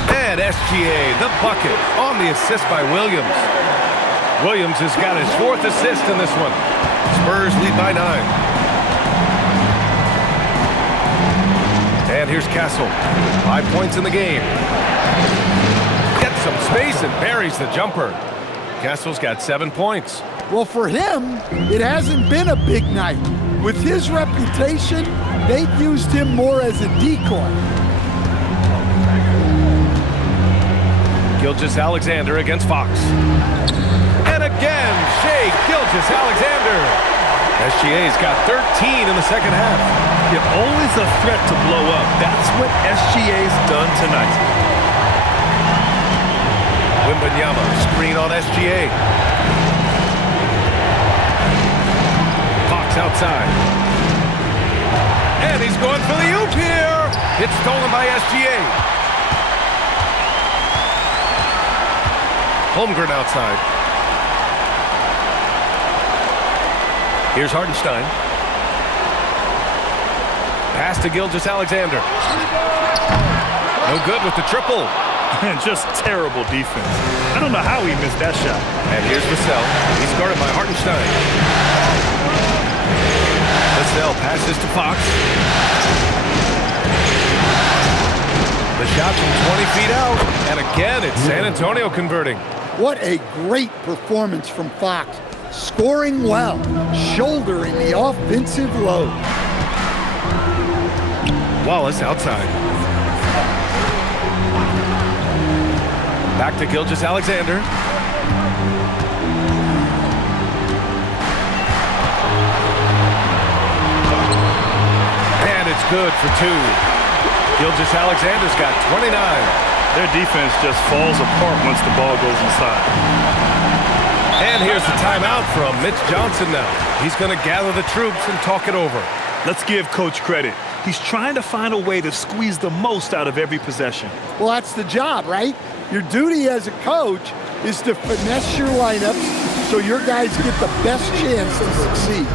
And SGA, the bucket, on the assist by Williams. Williams has got his 4th assist in this one. Spurs lead by 9. And here's Castle. 5 points in the game. Gets some space and buries the jumper. Castle's got 7 points. Well, for him, it hasn't been a big night. With his reputation, they've used him more as a decoy. Gilgeous-Alexander against Fox. And again, Shea Gilgeous-Alexander. SGA's got 13 in the second half. You're always a threat to blow up. That's what SGA's done tonight. Wembanyama, screen on SGA. Fox outside. And he's going for the oop here. It's stolen by SGA. Holmgren outside. Here's Hartenstein. Pass to Gilgeous-Alexander. No good with the triple. Just terrible defense. I don't know how he missed that shot. And here's Vassell. He's guarded by Hartenstein. Vassell passes to Fox. The shot from 20 feet out. And again, it's San Antonio converting. What a great performance from Fox. Scoring well, shouldering the offensive load. Wallace outside. Back to Gilgeous-Alexander. And it's good for 2. Gilgeous-Alexander's got 29. Their defense just falls apart once the ball goes inside. And here's the timeout from Mitch Johnson now. He's going to gather the troops and talk it over. Let's give Coach credit. He's trying to find a way to squeeze the most out of every possession. Well, that's the job, right? Your duty as a coach is to finesse your lineups so your guys get the best chance to succeed.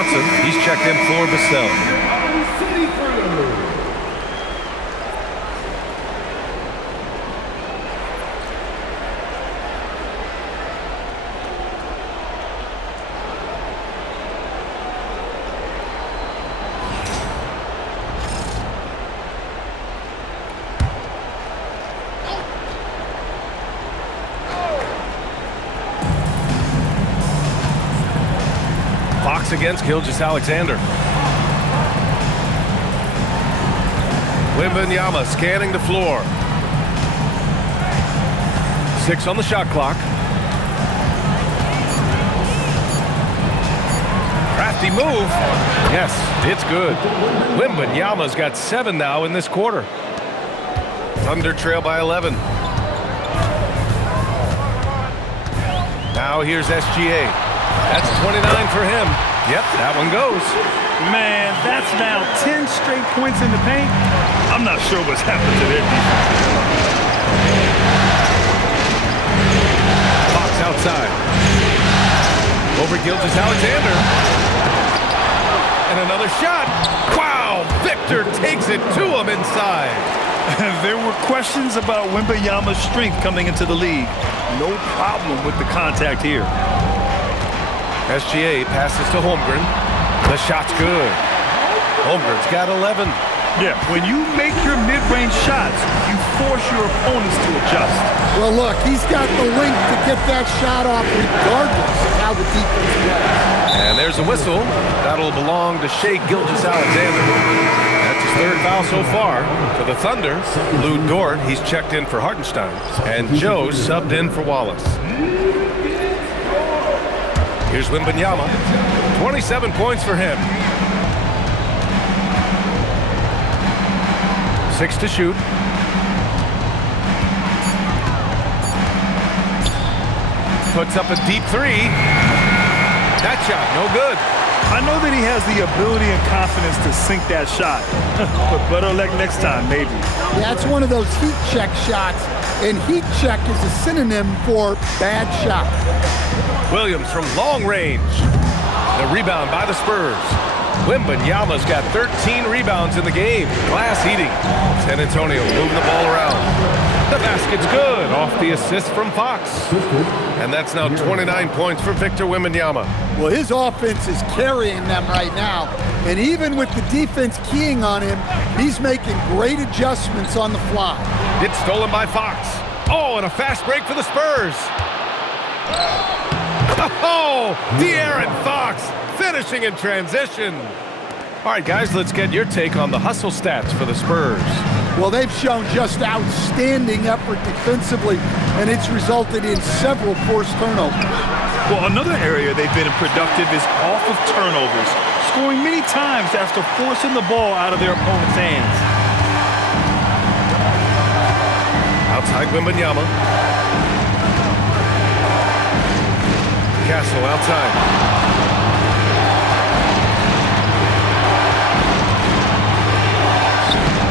Johnson. He's checked in for Vassell. Fox against Gilgeous-Alexander. Wembanyama scanning the floor. 6 on the shot clock. Crafty move. Yes, it's good. Wembanyama's got 7 now in this quarter. Thunder trail by 11. Now here's SGA. That's 29 for him. Yep, that one goes. Man, that's now 10 straight points in the paint. I'm not sure what's happened to their defense. Fox outside. Over Gilgeous-Alexander. And another shot. Wow, Victor takes it to him inside. There were questions about Wembanyama's strength coming into the league. No problem with the contact here. SGA passes to Holmgren. The shot's good. Holmgren's got 11. Yeah, when you make your mid-range shots, you force your opponents to adjust. Well, look, he's got the length to get that shot off regardless of how the defense plays. And there's a whistle. That'll belong to Shai Gilgeous-Alexander. That's his 3rd foul so far. For the Thunder, Lou Dort, he's checked in for Hartenstein. And Joe subbed in for Wallace. Here's Wembanyama. 27 points for him. 6 to shoot. Puts up a deep 3. That shot, no good. I know that he has the ability and confidence to sink that shot. But better luck next time, maybe. Yeah, it's one of those heat check shots. And heat check is a synonym for bad shot. Williams from long range. The rebound by the Spurs. Wembanyama's got 13 rebounds in the game. Glass eating. San Antonio moving the ball around. The basket's good off the assist from Fox. And that's now 29 points for Victor Wembanyama. Well, his offense is carrying them right now. And even with the defense keying on him, he's making great adjustments on the fly. It's stolen by Fox. Oh, and a fast break for the Spurs. Oh, De'Aaron Fox finishing in transition. All right, guys, let's get your take on the hustle stats for the Spurs. Well, they've shown just outstanding effort defensively, and it's resulted in several forced turnovers. Well, another area they've been productive is off of turnovers, scoring many times after forcing the ball out of their opponent's hands. Outside Wembanyama. Castle outside.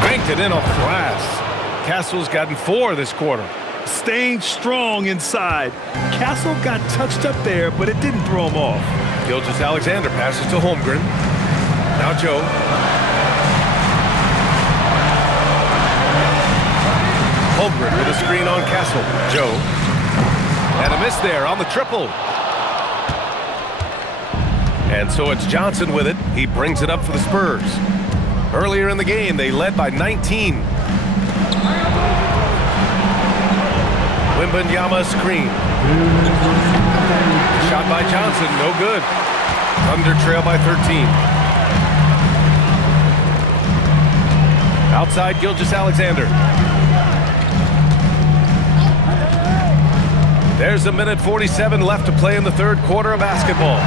Banked it in off the glass. Castle's gotten 4 this quarter. Staying strong inside. Castle got touched up there, but it didn't throw him off. Gilgeous-Alexander passes to Holmgren. Now Joe. Holmgren with a screen on Castle. Joe. And a miss there on the triple. And so it's Johnson with it. He brings it up for the Spurs. Earlier in the game, they led by 19. Wembanyama screen. Shot by Johnson, no good. Thunder trail by 13. Outside Gilgeous-Alexander. There's a minute 47 left to play in the 3rd quarter of basketball.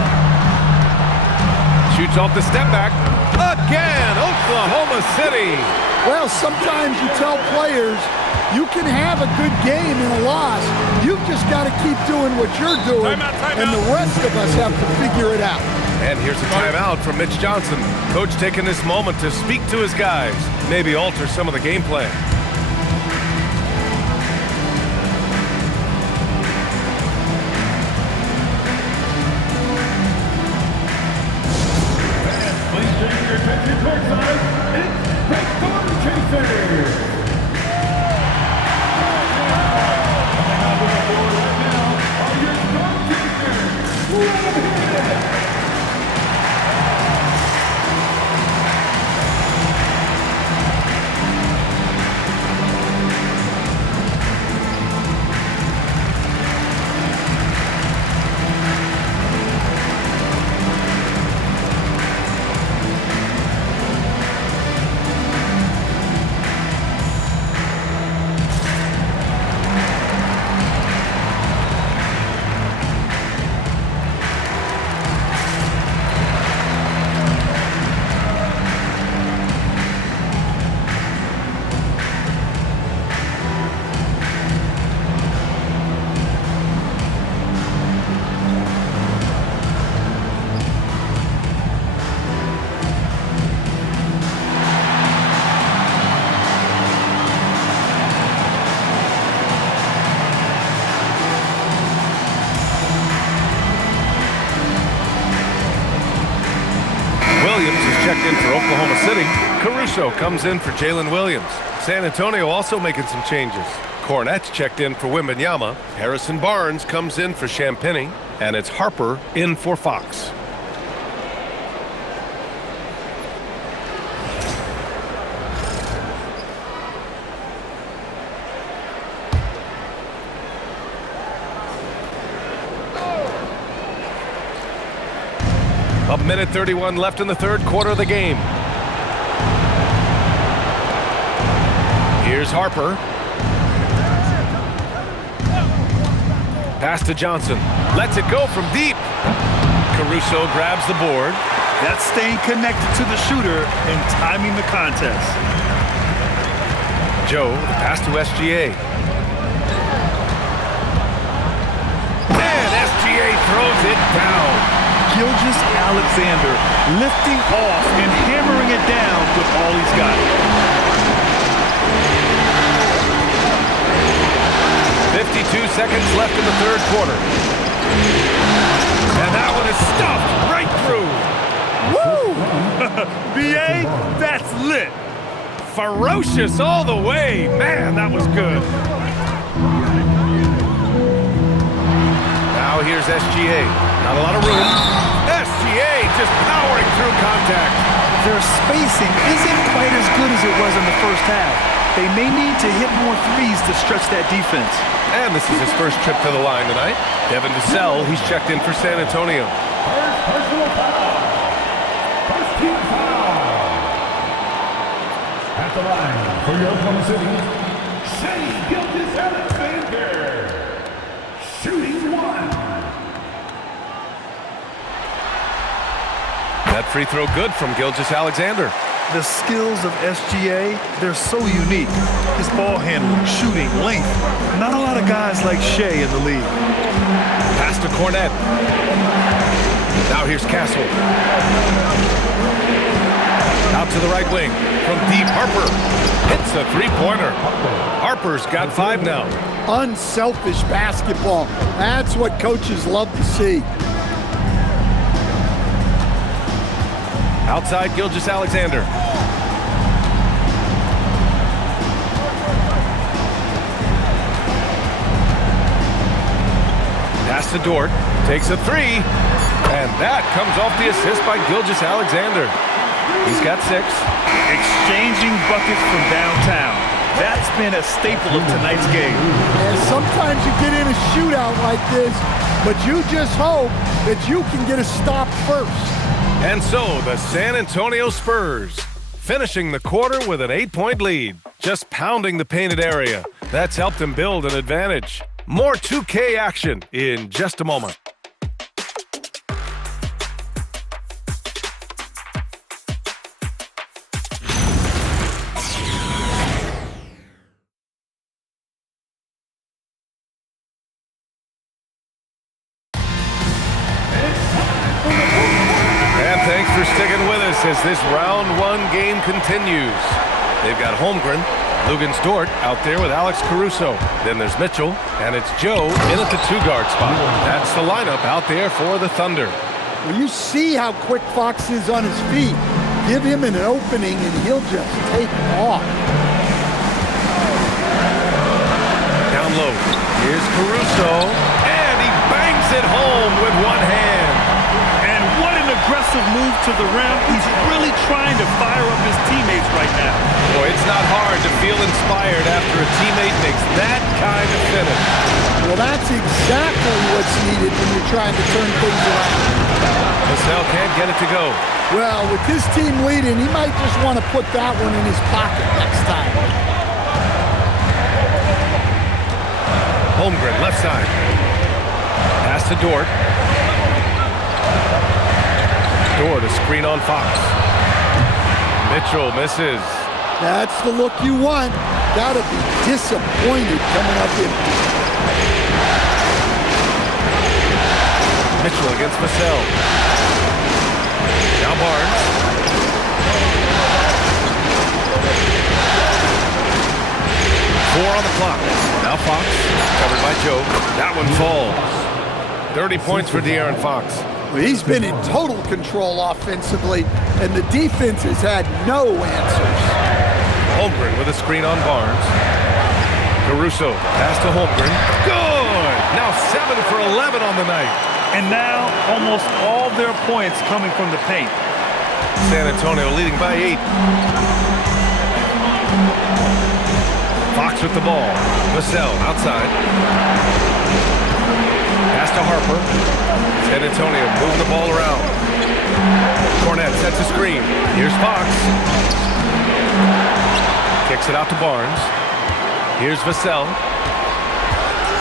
Shoots off the step back. Again, Oklahoma City. Well, sometimes you tell players you can have a good game in a loss. You've just got to keep doing what you're doing, and the rest of us have to figure it out. And here's a timeout from Mitch Johnson. Coach taking this moment to speak to his guys, maybe alter some of the game plan. checked in for Oklahoma City. Caruso comes in for Jalen Williams. San Antonio also making some changes. Cornette's checked in for Wembanyama. Harrison Barnes comes in for Champagnie. And it's Harper in for Fox. A minute 31 left in the third quarter of the game. Here's Harper. Pass to Johnson. Lets it go from deep. Caruso grabs the board. That's staying connected to the shooter and timing the contest. Joe, the pass to SGA. And SGA throws it down. Gilgeous-Alexander lifting off and hammering it down with all he's got. 52 seconds left in the third quarter. And that one is stuffed right through. Woo! BA, that's lit. Ferocious all the way. Man, that was good. Now here's SGA. Not a lot of room. SGA just powering through contact. Their spacing isn't quite as good as it was in the first half. They may need to hit more threes to stretch that defense. And this is his first trip to the line tonight. Devin Vassell, he's checked in for San Antonio. Personal foul. First team foul. At the line for your Oklahoma City, Shea Gilgeous-Alexander. Shooting one. That free throw good from Gilgeous-Alexander. The skills of SGA, they're so unique. His ball handling, shooting, length. Not a lot of guys like Shea in the league. Pass to Cornette. Now here's Castle. Out to the right wing. From deep, Harper hits a three-pointer. Harper's got 5 now. Unselfish basketball. That's what coaches love to see. Outside Gilgeous-Alexander. Pass to Dort. Takes a three. And that comes off the assist by Gilgeous-Alexander. He's got 6. Exchanging buckets from downtown. That's been a staple of tonight's game. And sometimes you get in a shootout like this, but you just hope that you can get a stop first. And so the San Antonio Spurs finishing the quarter with an 8-point lead, just pounding the painted area. That's helped them build an advantage. More 2K action in just a moment. Thanks for sticking with us as this round 1 game continues. They've got Holmgren, Luguentz Dort out there with Alex Caruso. Then there's Mitchell, and it's Joe in at the 2-guard spot. That's the lineup out there for the Thunder. Well, you see how quick Fox is on his feet. Give him an opening, and he'll just take off. Down low, here's Caruso, and he bangs it home with one hand. Aggressive move to the rim. He's really trying to fire up his teammates right now. Boy, it's not hard to feel inspired after a teammate makes that kind of finish. Well, that's exactly what's needed when you're trying to turn things around. Vassell can't get it to go. Well, with his team leading, he might just want to put that one in his pocket next time. Holmgren, left side. Pass to Dort. Dort, a screen on Fox. Mitchell misses. That's the look you want. Gotta be disappointed coming up in. Mitchell against Vassell. Now Barnes. Four on the clock. Now Fox, covered by Joe. That one falls. 30 points for De'Aaron Fox. Well, he's been in total control offensively, and the defense has had no answers. Holmgren with a screen on Barnes. Caruso, pass to Holmgren. Good! Now 7 for 11 on the night. And now almost all their points coming from the paint. San Antonio leading by 8. Fox with the ball. Vassell outside. Pass to Harper. San Antonio moving the ball around. Cornette sets a screen. Here's Fox. Kicks it out to Barnes. Here's Vassell.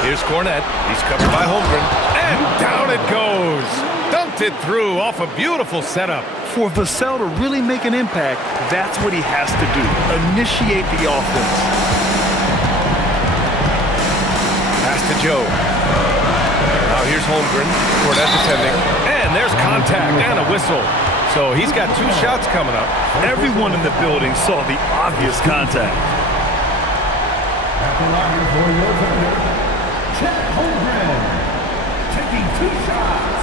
Here's Cornette. He's covered by Holmgren. And down it goes. Dumped it through off a beautiful setup. For Vassell to really make an impact, that's what he has to do. Initiate the offense. Pass to Joe. Now here's Holmgren. Cornette defending. And there's contact and a whistle. So he's got 2 shots coming up. Everyone in the building saw the obvious contact. At the line for your thunder, Chet Holmgren, taking 2 shots.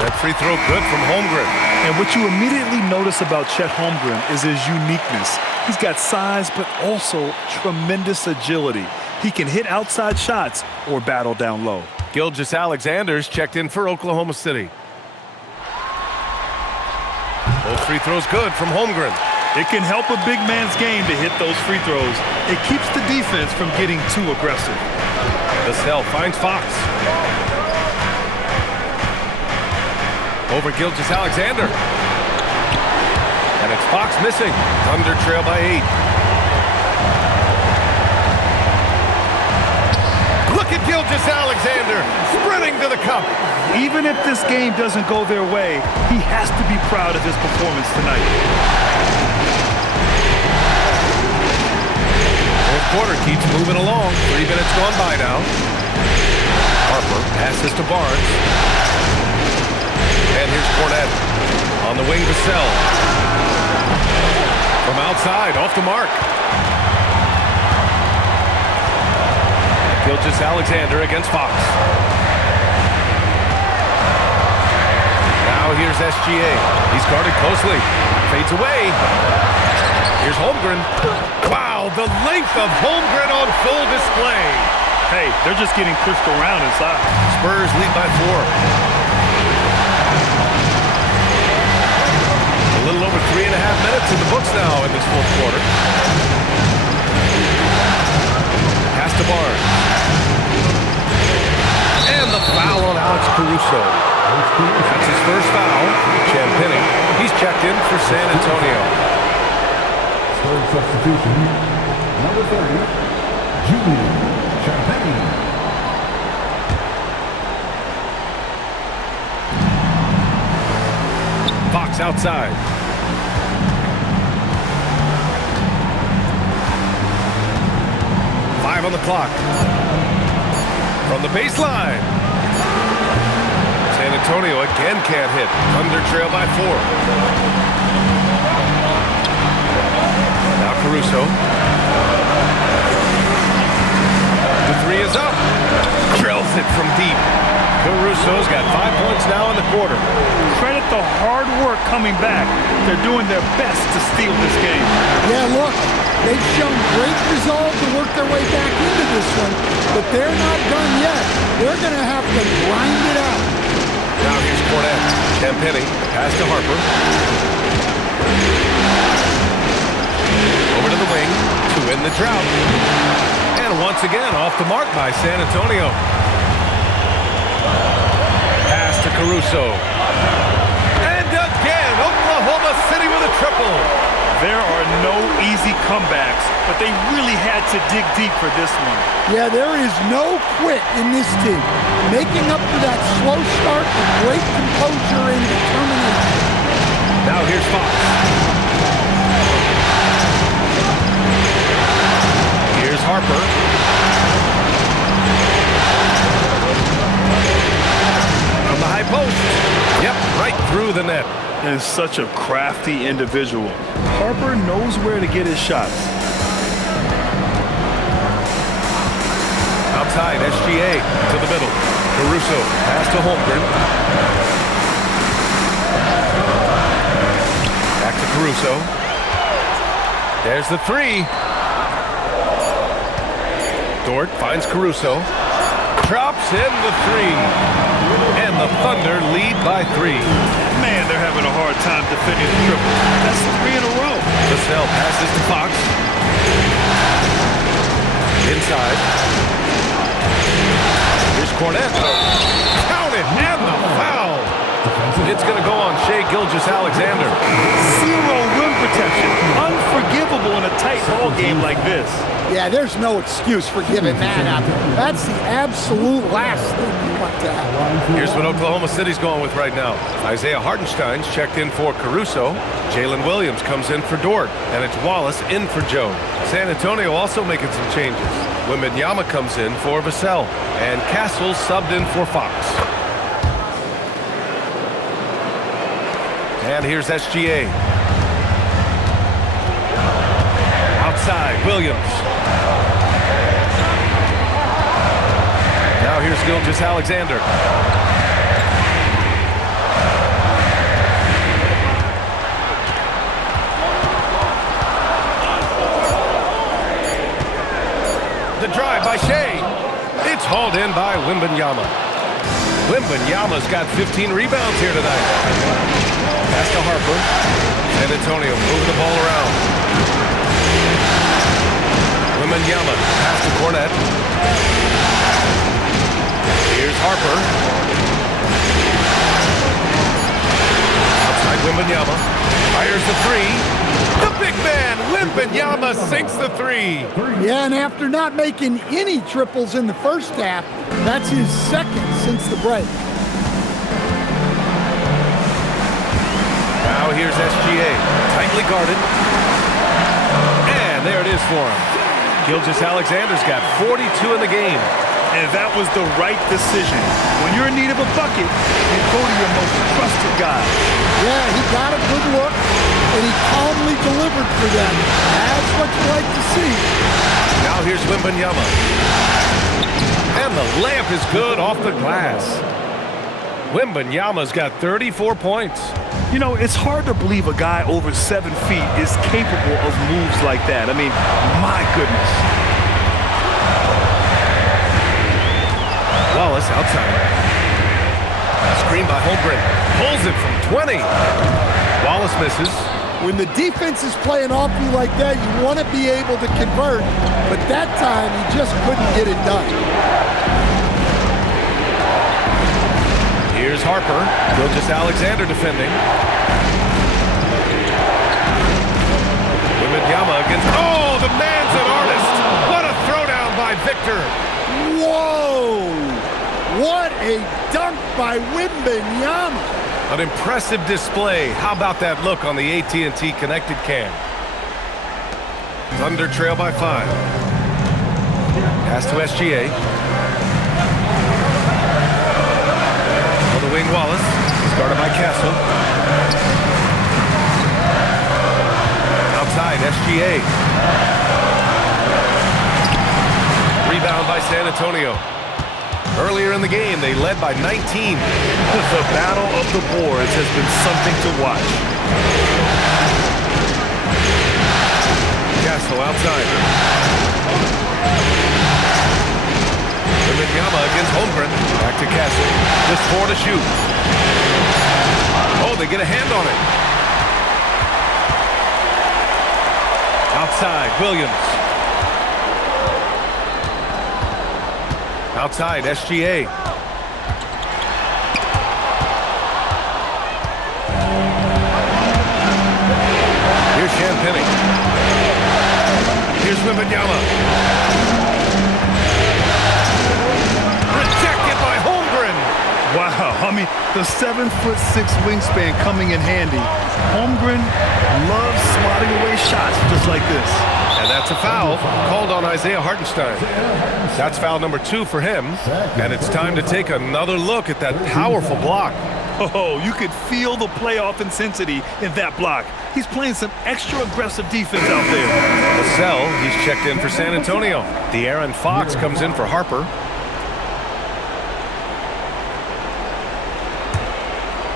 That free throw good from Holmgren. And what you immediately notice about Chet Holmgren is his uniqueness. He's got size, but also tremendous agility. He can hit outside shots or battle down low. Gilgeous-Alexander's checked in for Oklahoma City. Both free throws good from Holmgren. It can help a big man's game to hit those free throws. It keeps the defense from getting too aggressive. Vassell finds Fox. Over Gilgeous-Alexander. And it's Fox missing. Thunder trail by 8. Look at Gilgeous-Alexander sprinting to the cup. Even if this game doesn't go their way, he has to be proud of his performance tonight. Fourth quarter keeps moving along. 3 minutes gone by now. Harper passes to Barnes. And here's Cornette. On the wing, Vassell. From outside, off the mark. Gilgeous-Alexander against Fox. Now here's SGA. He's guarded closely. Fades away. Here's Holmgren. Wow, the length of Holmgren on full display. Hey, they're just getting pushed around inside. Spurs lead by 4. A little over 3.5 minutes in the books now in this fourth quarter. Pass to Barnes. And the foul on Alex Caruso. That's his first foul. Champagnie. He's checked in for San Antonio. Third substitution, number 30, Julian Champagnie. Fox outside. Five on the clock. From the baseline. San Antonio again can't hit. Thunder trail by 4. Now Caruso. The 3 is up. Drills it from deep. Caruso's got 5 points now in the quarter. Credit the hard work coming back. They're doing their best to steal this game. Yeah, look, they've shown great resolve to work their way back into this one, but they're not done yet. They're going to have to grind it out. Now here's Cornette. Champagnie. Pass to Harper. Over to the wing to win the drought. And once again, off the mark by San Antonio. Pass to Caruso. And again, Oklahoma City with a triple. There are no easy comebacks, but they really had to dig deep for this one. Yeah, there is no quit in this team. Making up for that slow start with great composure and determination. Now here's Fox. Here's Harper. From the high post. Yep, right through the net. And such a crafty individual. Harper knows where to get his shots. Outside, SGA to the middle. Caruso pass to Holmgren. Back to Caruso. There's the three. Dort finds Caruso. Drops in the three. And the Thunder lead by 3. Man, they're having a hard time defending the triple. That's 3 in a row. Vassell passes to Fox. Inside. Here's Cornet. Count it, and the foul. It's going to go on Shai Gilgeous-Alexander. Zero rim protection. Unforgivable in a tight ball game like this. Yeah, there's no excuse for giving that up. That's the absolute last thing you want to have. Here's what Oklahoma City's going with right now. Isaiah Hartenstein's checked in for Caruso. Jalen Williams comes in for Dort. And it's Wallace in for Joe. San Antonio also making some changes. Wembanyama comes in for Vassell. And Castle subbed in for Fox. And here's SGA. Outside, Williams. Now here's Gilgeous-Alexander. The drive by Shai. It's hauled in by Wembanyama. Wembanyama's got 15 rebounds here tonight. Pass to Harper. San Antonio moving the ball around. Wembanyama pass to Cornet. Here's Harper. Outside Wembanyama. Fires the three. The big man, Wembanyama, sinks the three. Yeah, and after not making any triples in the first half, that's his second since the break. Now here's SGA, tightly guarded. And there it is for him. Gilgeous-Alexander's got 42 in the game. And that was the right decision. When you're in need of a bucket, you go to your most trusted guy. Yeah, he got a good look, and he calmly delivered for them. That's what you like to see. Now here's Wembanyama. And the layup is good off the glass. Wembanyama's got 34 points. You know, it's hard to believe a guy over 7 feet is capable of moves like that. I mean, my goodness. Wallace outside. Screen by Holmgren. Pulls it from 20. Wallace misses. When the defense is playing off you like that, you want to be able to convert. But that time, he just couldn't get it done. Here's Harper. Gilgeous-Alexander defending. Wembanyama against... Oh, the man's an artist. What a throwdown by Victor. Whoa! What a dunk by Wembanyama. An impressive display. How about that look on the AT&T connected cam? Thunder trail by 5. Pass to SGA. On the wing, Wallace. Started by Castle. Outside, SGA. Rebound by San Antonio. Earlier in the game, they led by 19. The battle of the boards has been something to watch. Castle outside. Wembanyama against Holmgren. Back to Castle. Just 4 to shoot. Oh, they get a hand on it. Outside, Williams. Outside, SGA. Here's Champagny. Here's Wembanyama. Rejected by Holmgren. Wow, I mean, the 7'6" wingspan coming in handy. Holmgren loves slotting away shots just like this. And that's a foul called on Isaiah Hartenstein. That's foul number 2 for him. And it's time to take another look at that powerful block. Oh, you could feel the playoff intensity in that block. He's playing some extra aggressive defense out there. Vassell, he's checked in for San Antonio. De'Aaron Fox comes in for Harper.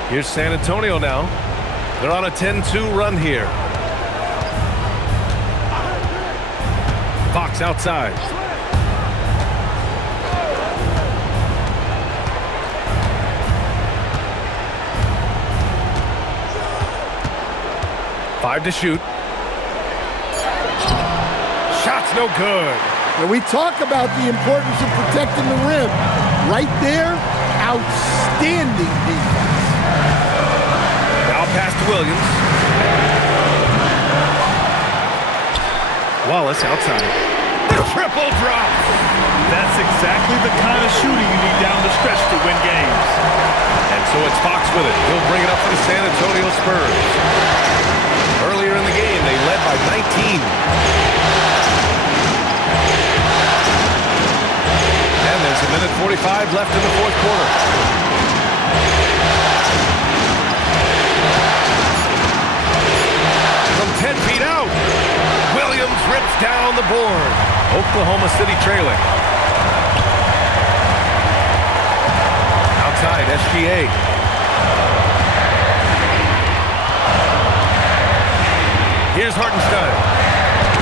Here's San Antonio now. They're on a 10-2 run here. Fox outside. Five to shoot. Shot's no good. And we talk about the importance of protecting the rim. Right there, outstanding defense. Now pass to Williams. Wallace outside. The triple drop. That's exactly the kind of shooting you need down the stretch to win games. And so it's Fox with it. He'll bring it up for the San Antonio Spurs. Earlier in the game, they led by 19. And there's a minute 45 left in the fourth quarter. From 10 feet out, Williams rips down the board. Oklahoma City trailing. Outside, SGA. Here's Hartenstein.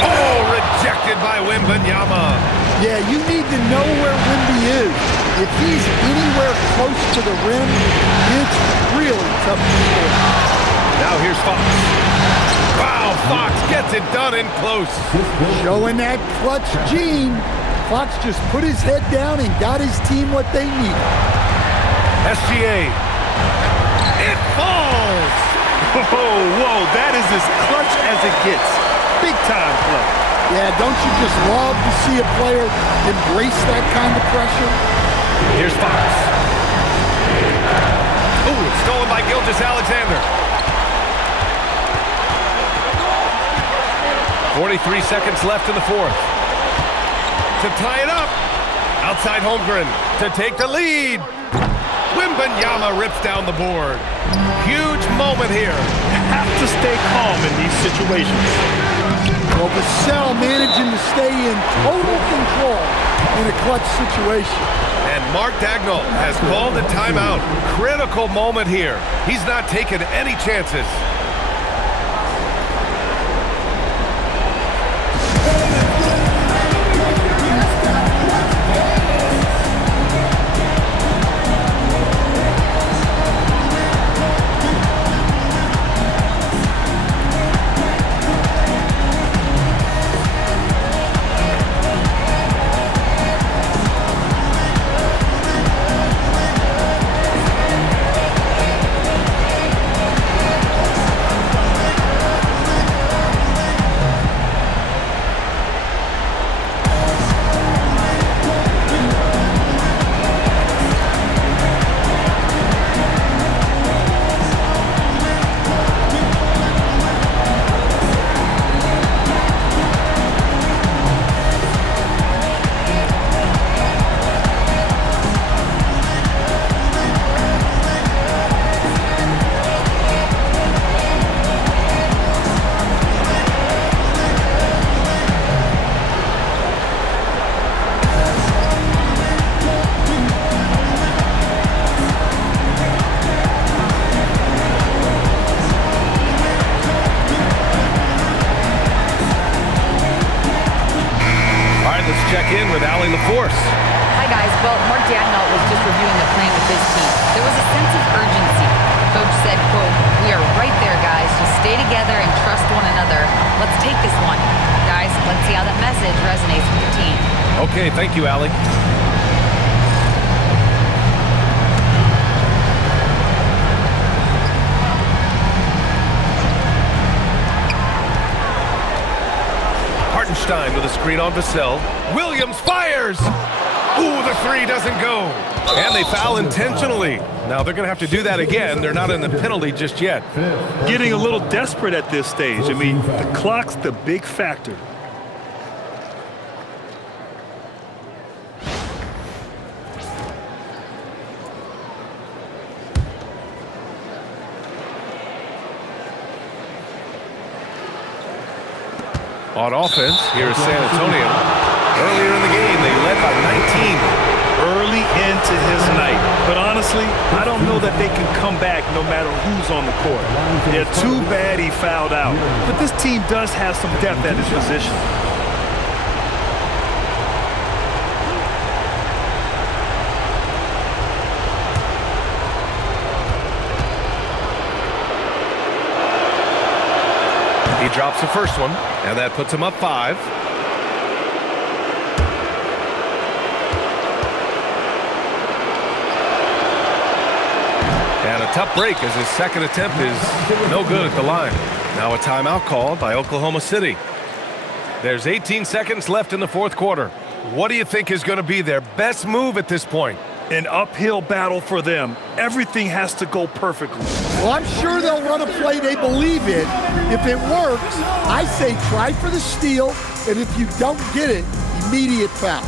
Oh, rejected by Wembanyama. Yeah, you need to know where Wemby is. If he's anywhere close to the rim, it's really tough to score. Now here's Fox. Wow, Fox gets it done in close. Showing that clutch gene. Fox just put his head down and got his team what they needed. SGA. It falls. Whoa, that is as clutch as it gets. Big time play. Yeah, don't you just love to see a player embrace that kind of pressure? Here's Fox. Ooh, it's stolen by Gilgeous-Alexander. 43 seconds left in the fourth. To tie it up. Outside Holmgren to take the lead. Wembanyama rips down the board. Huge moment here. You have to stay calm in these situations. Well, Vassell managing to stay in total control in a clutch situation. And Mark Daigneault has called a timeout. Critical moment here. He's not taking any chances. Hi, guys. Well, Mark Daigneault was just reviewing the plan with his team. There was a sense of urgency. Coach said, quote, "We are right there, guys. Just stay together and trust one another. Let's take this one." Guys, let's see how that message resonates with the team. Okay, thank you, Allie. Hartenstein with a screen on Vassell. Williams fires! Ooh, the three doesn't go. And they foul intentionally. Now they're going to have to do that again. They're not in the penalty just yet. Getting a little desperate at this stage. I mean, the clock's the big factor. On offense, here is San Antonio. Earlier in the game, they led by 19. Early into his night. But honestly, I don't know that they can come back no matter who's on the court. Yeah, too bad he fouled out. But this team does have some depth at his position. He drops the first one, and that puts him up 5. And a tough break as his second attempt is no good at the line. Now a timeout called by Oklahoma City. There's 18 seconds left in the fourth quarter. What do you think is going to be their best move at this point? An uphill battle for them. Everything has to go perfectly. Well, I'm sure they'll run a play they believe in. If it works, I say try for the steal, and if you don't get it, immediate foul.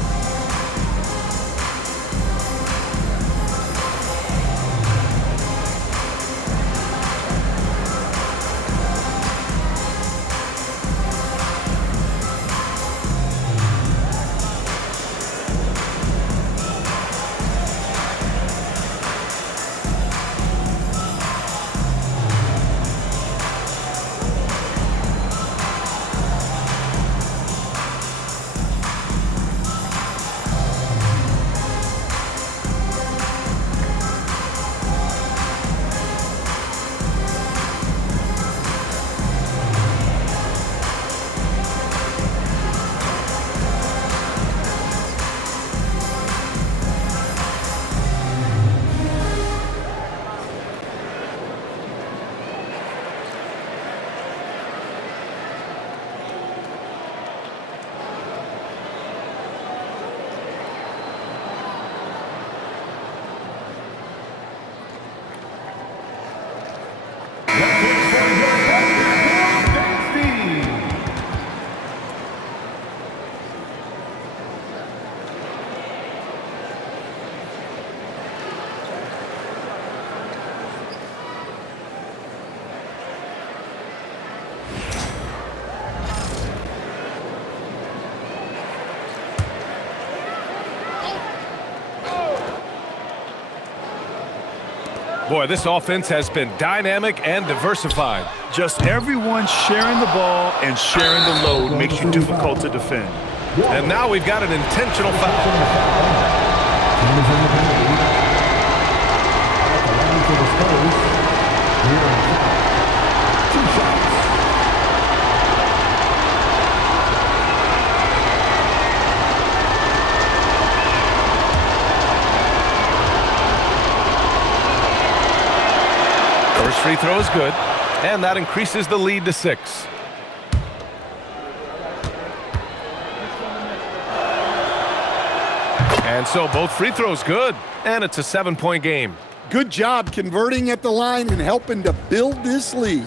Boy, this offense has been dynamic and diversified. Just everyone sharing the ball and sharing the load makes you difficult to defend. And now we've got an intentional foul. First free throw is good, and that increases the lead to 6. And so both free throws good, and it's a 7-point game. Good job converting at the line and helping to build this lead.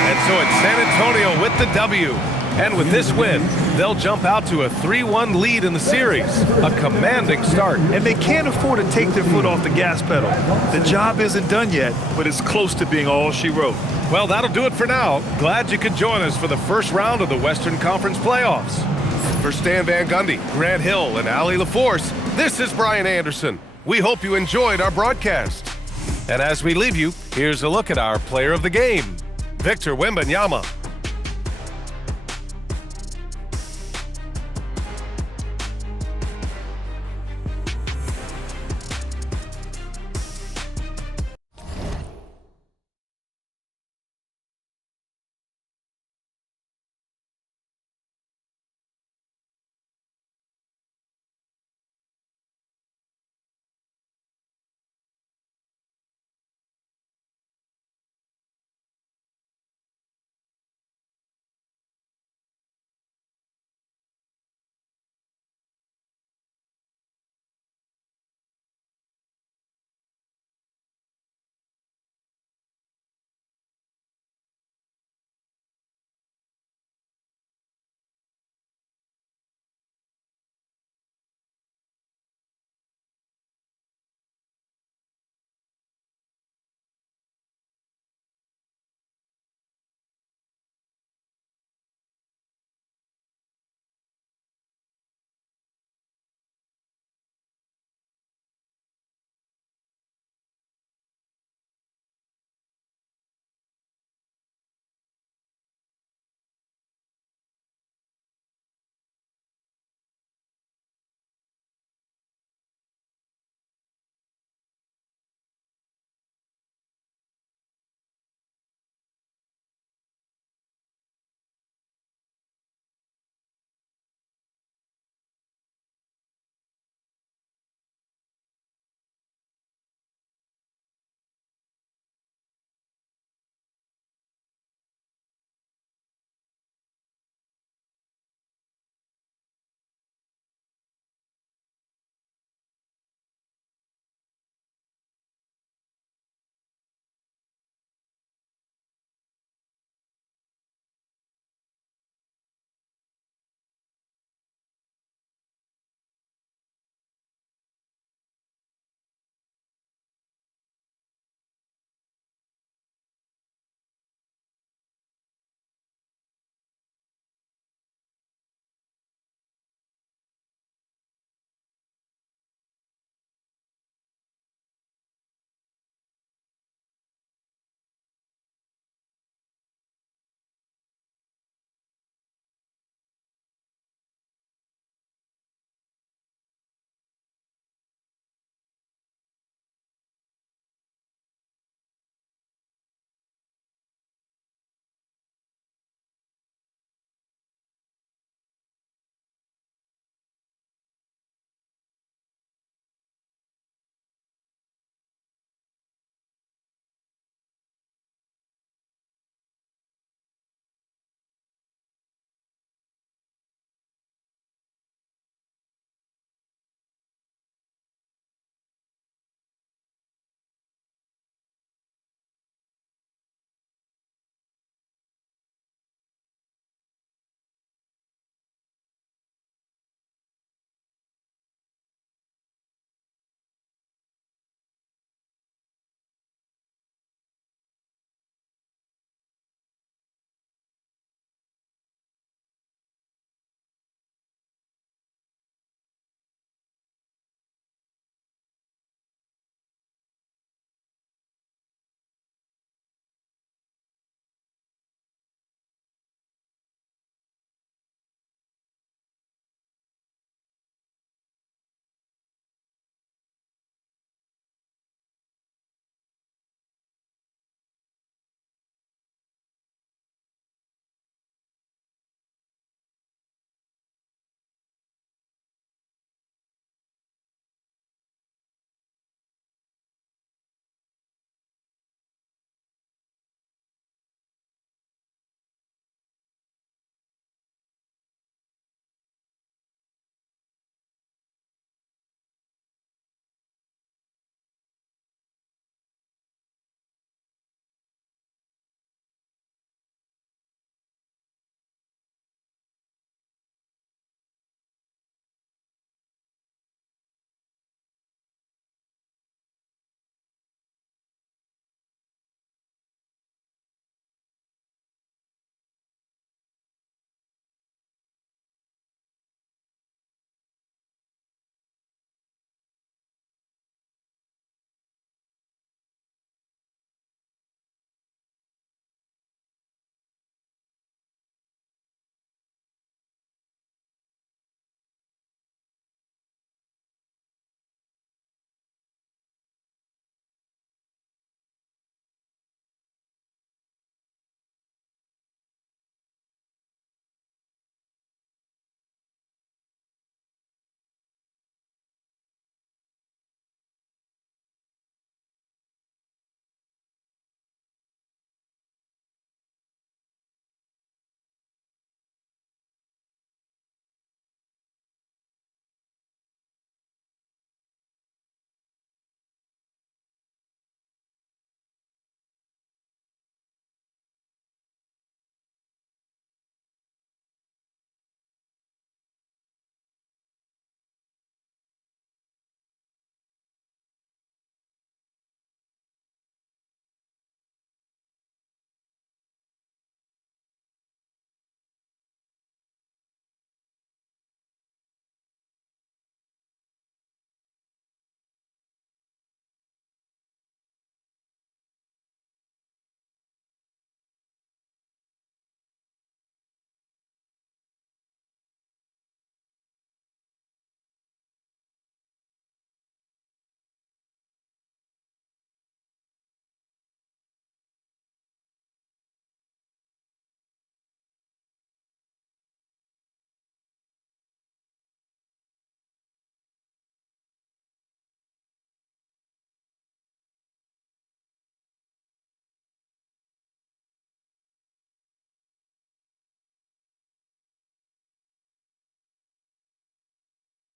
And so it's San Antonio with the W. And with this win, they'll jump out to a 3-1 lead in the series. A commanding start. And they can't afford to take their foot off the gas pedal. The job isn't done yet, but it's close to being all she wrote. Well, that'll do it for now. Glad you could join us for the first round of the Western Conference playoffs. For Stan Van Gundy, Grant Hill, and Allie LaForce, this is Brian Anderson. We hope you enjoyed our broadcast. And as we leave you, here's a look at our player of the game, Victor Wembanyama.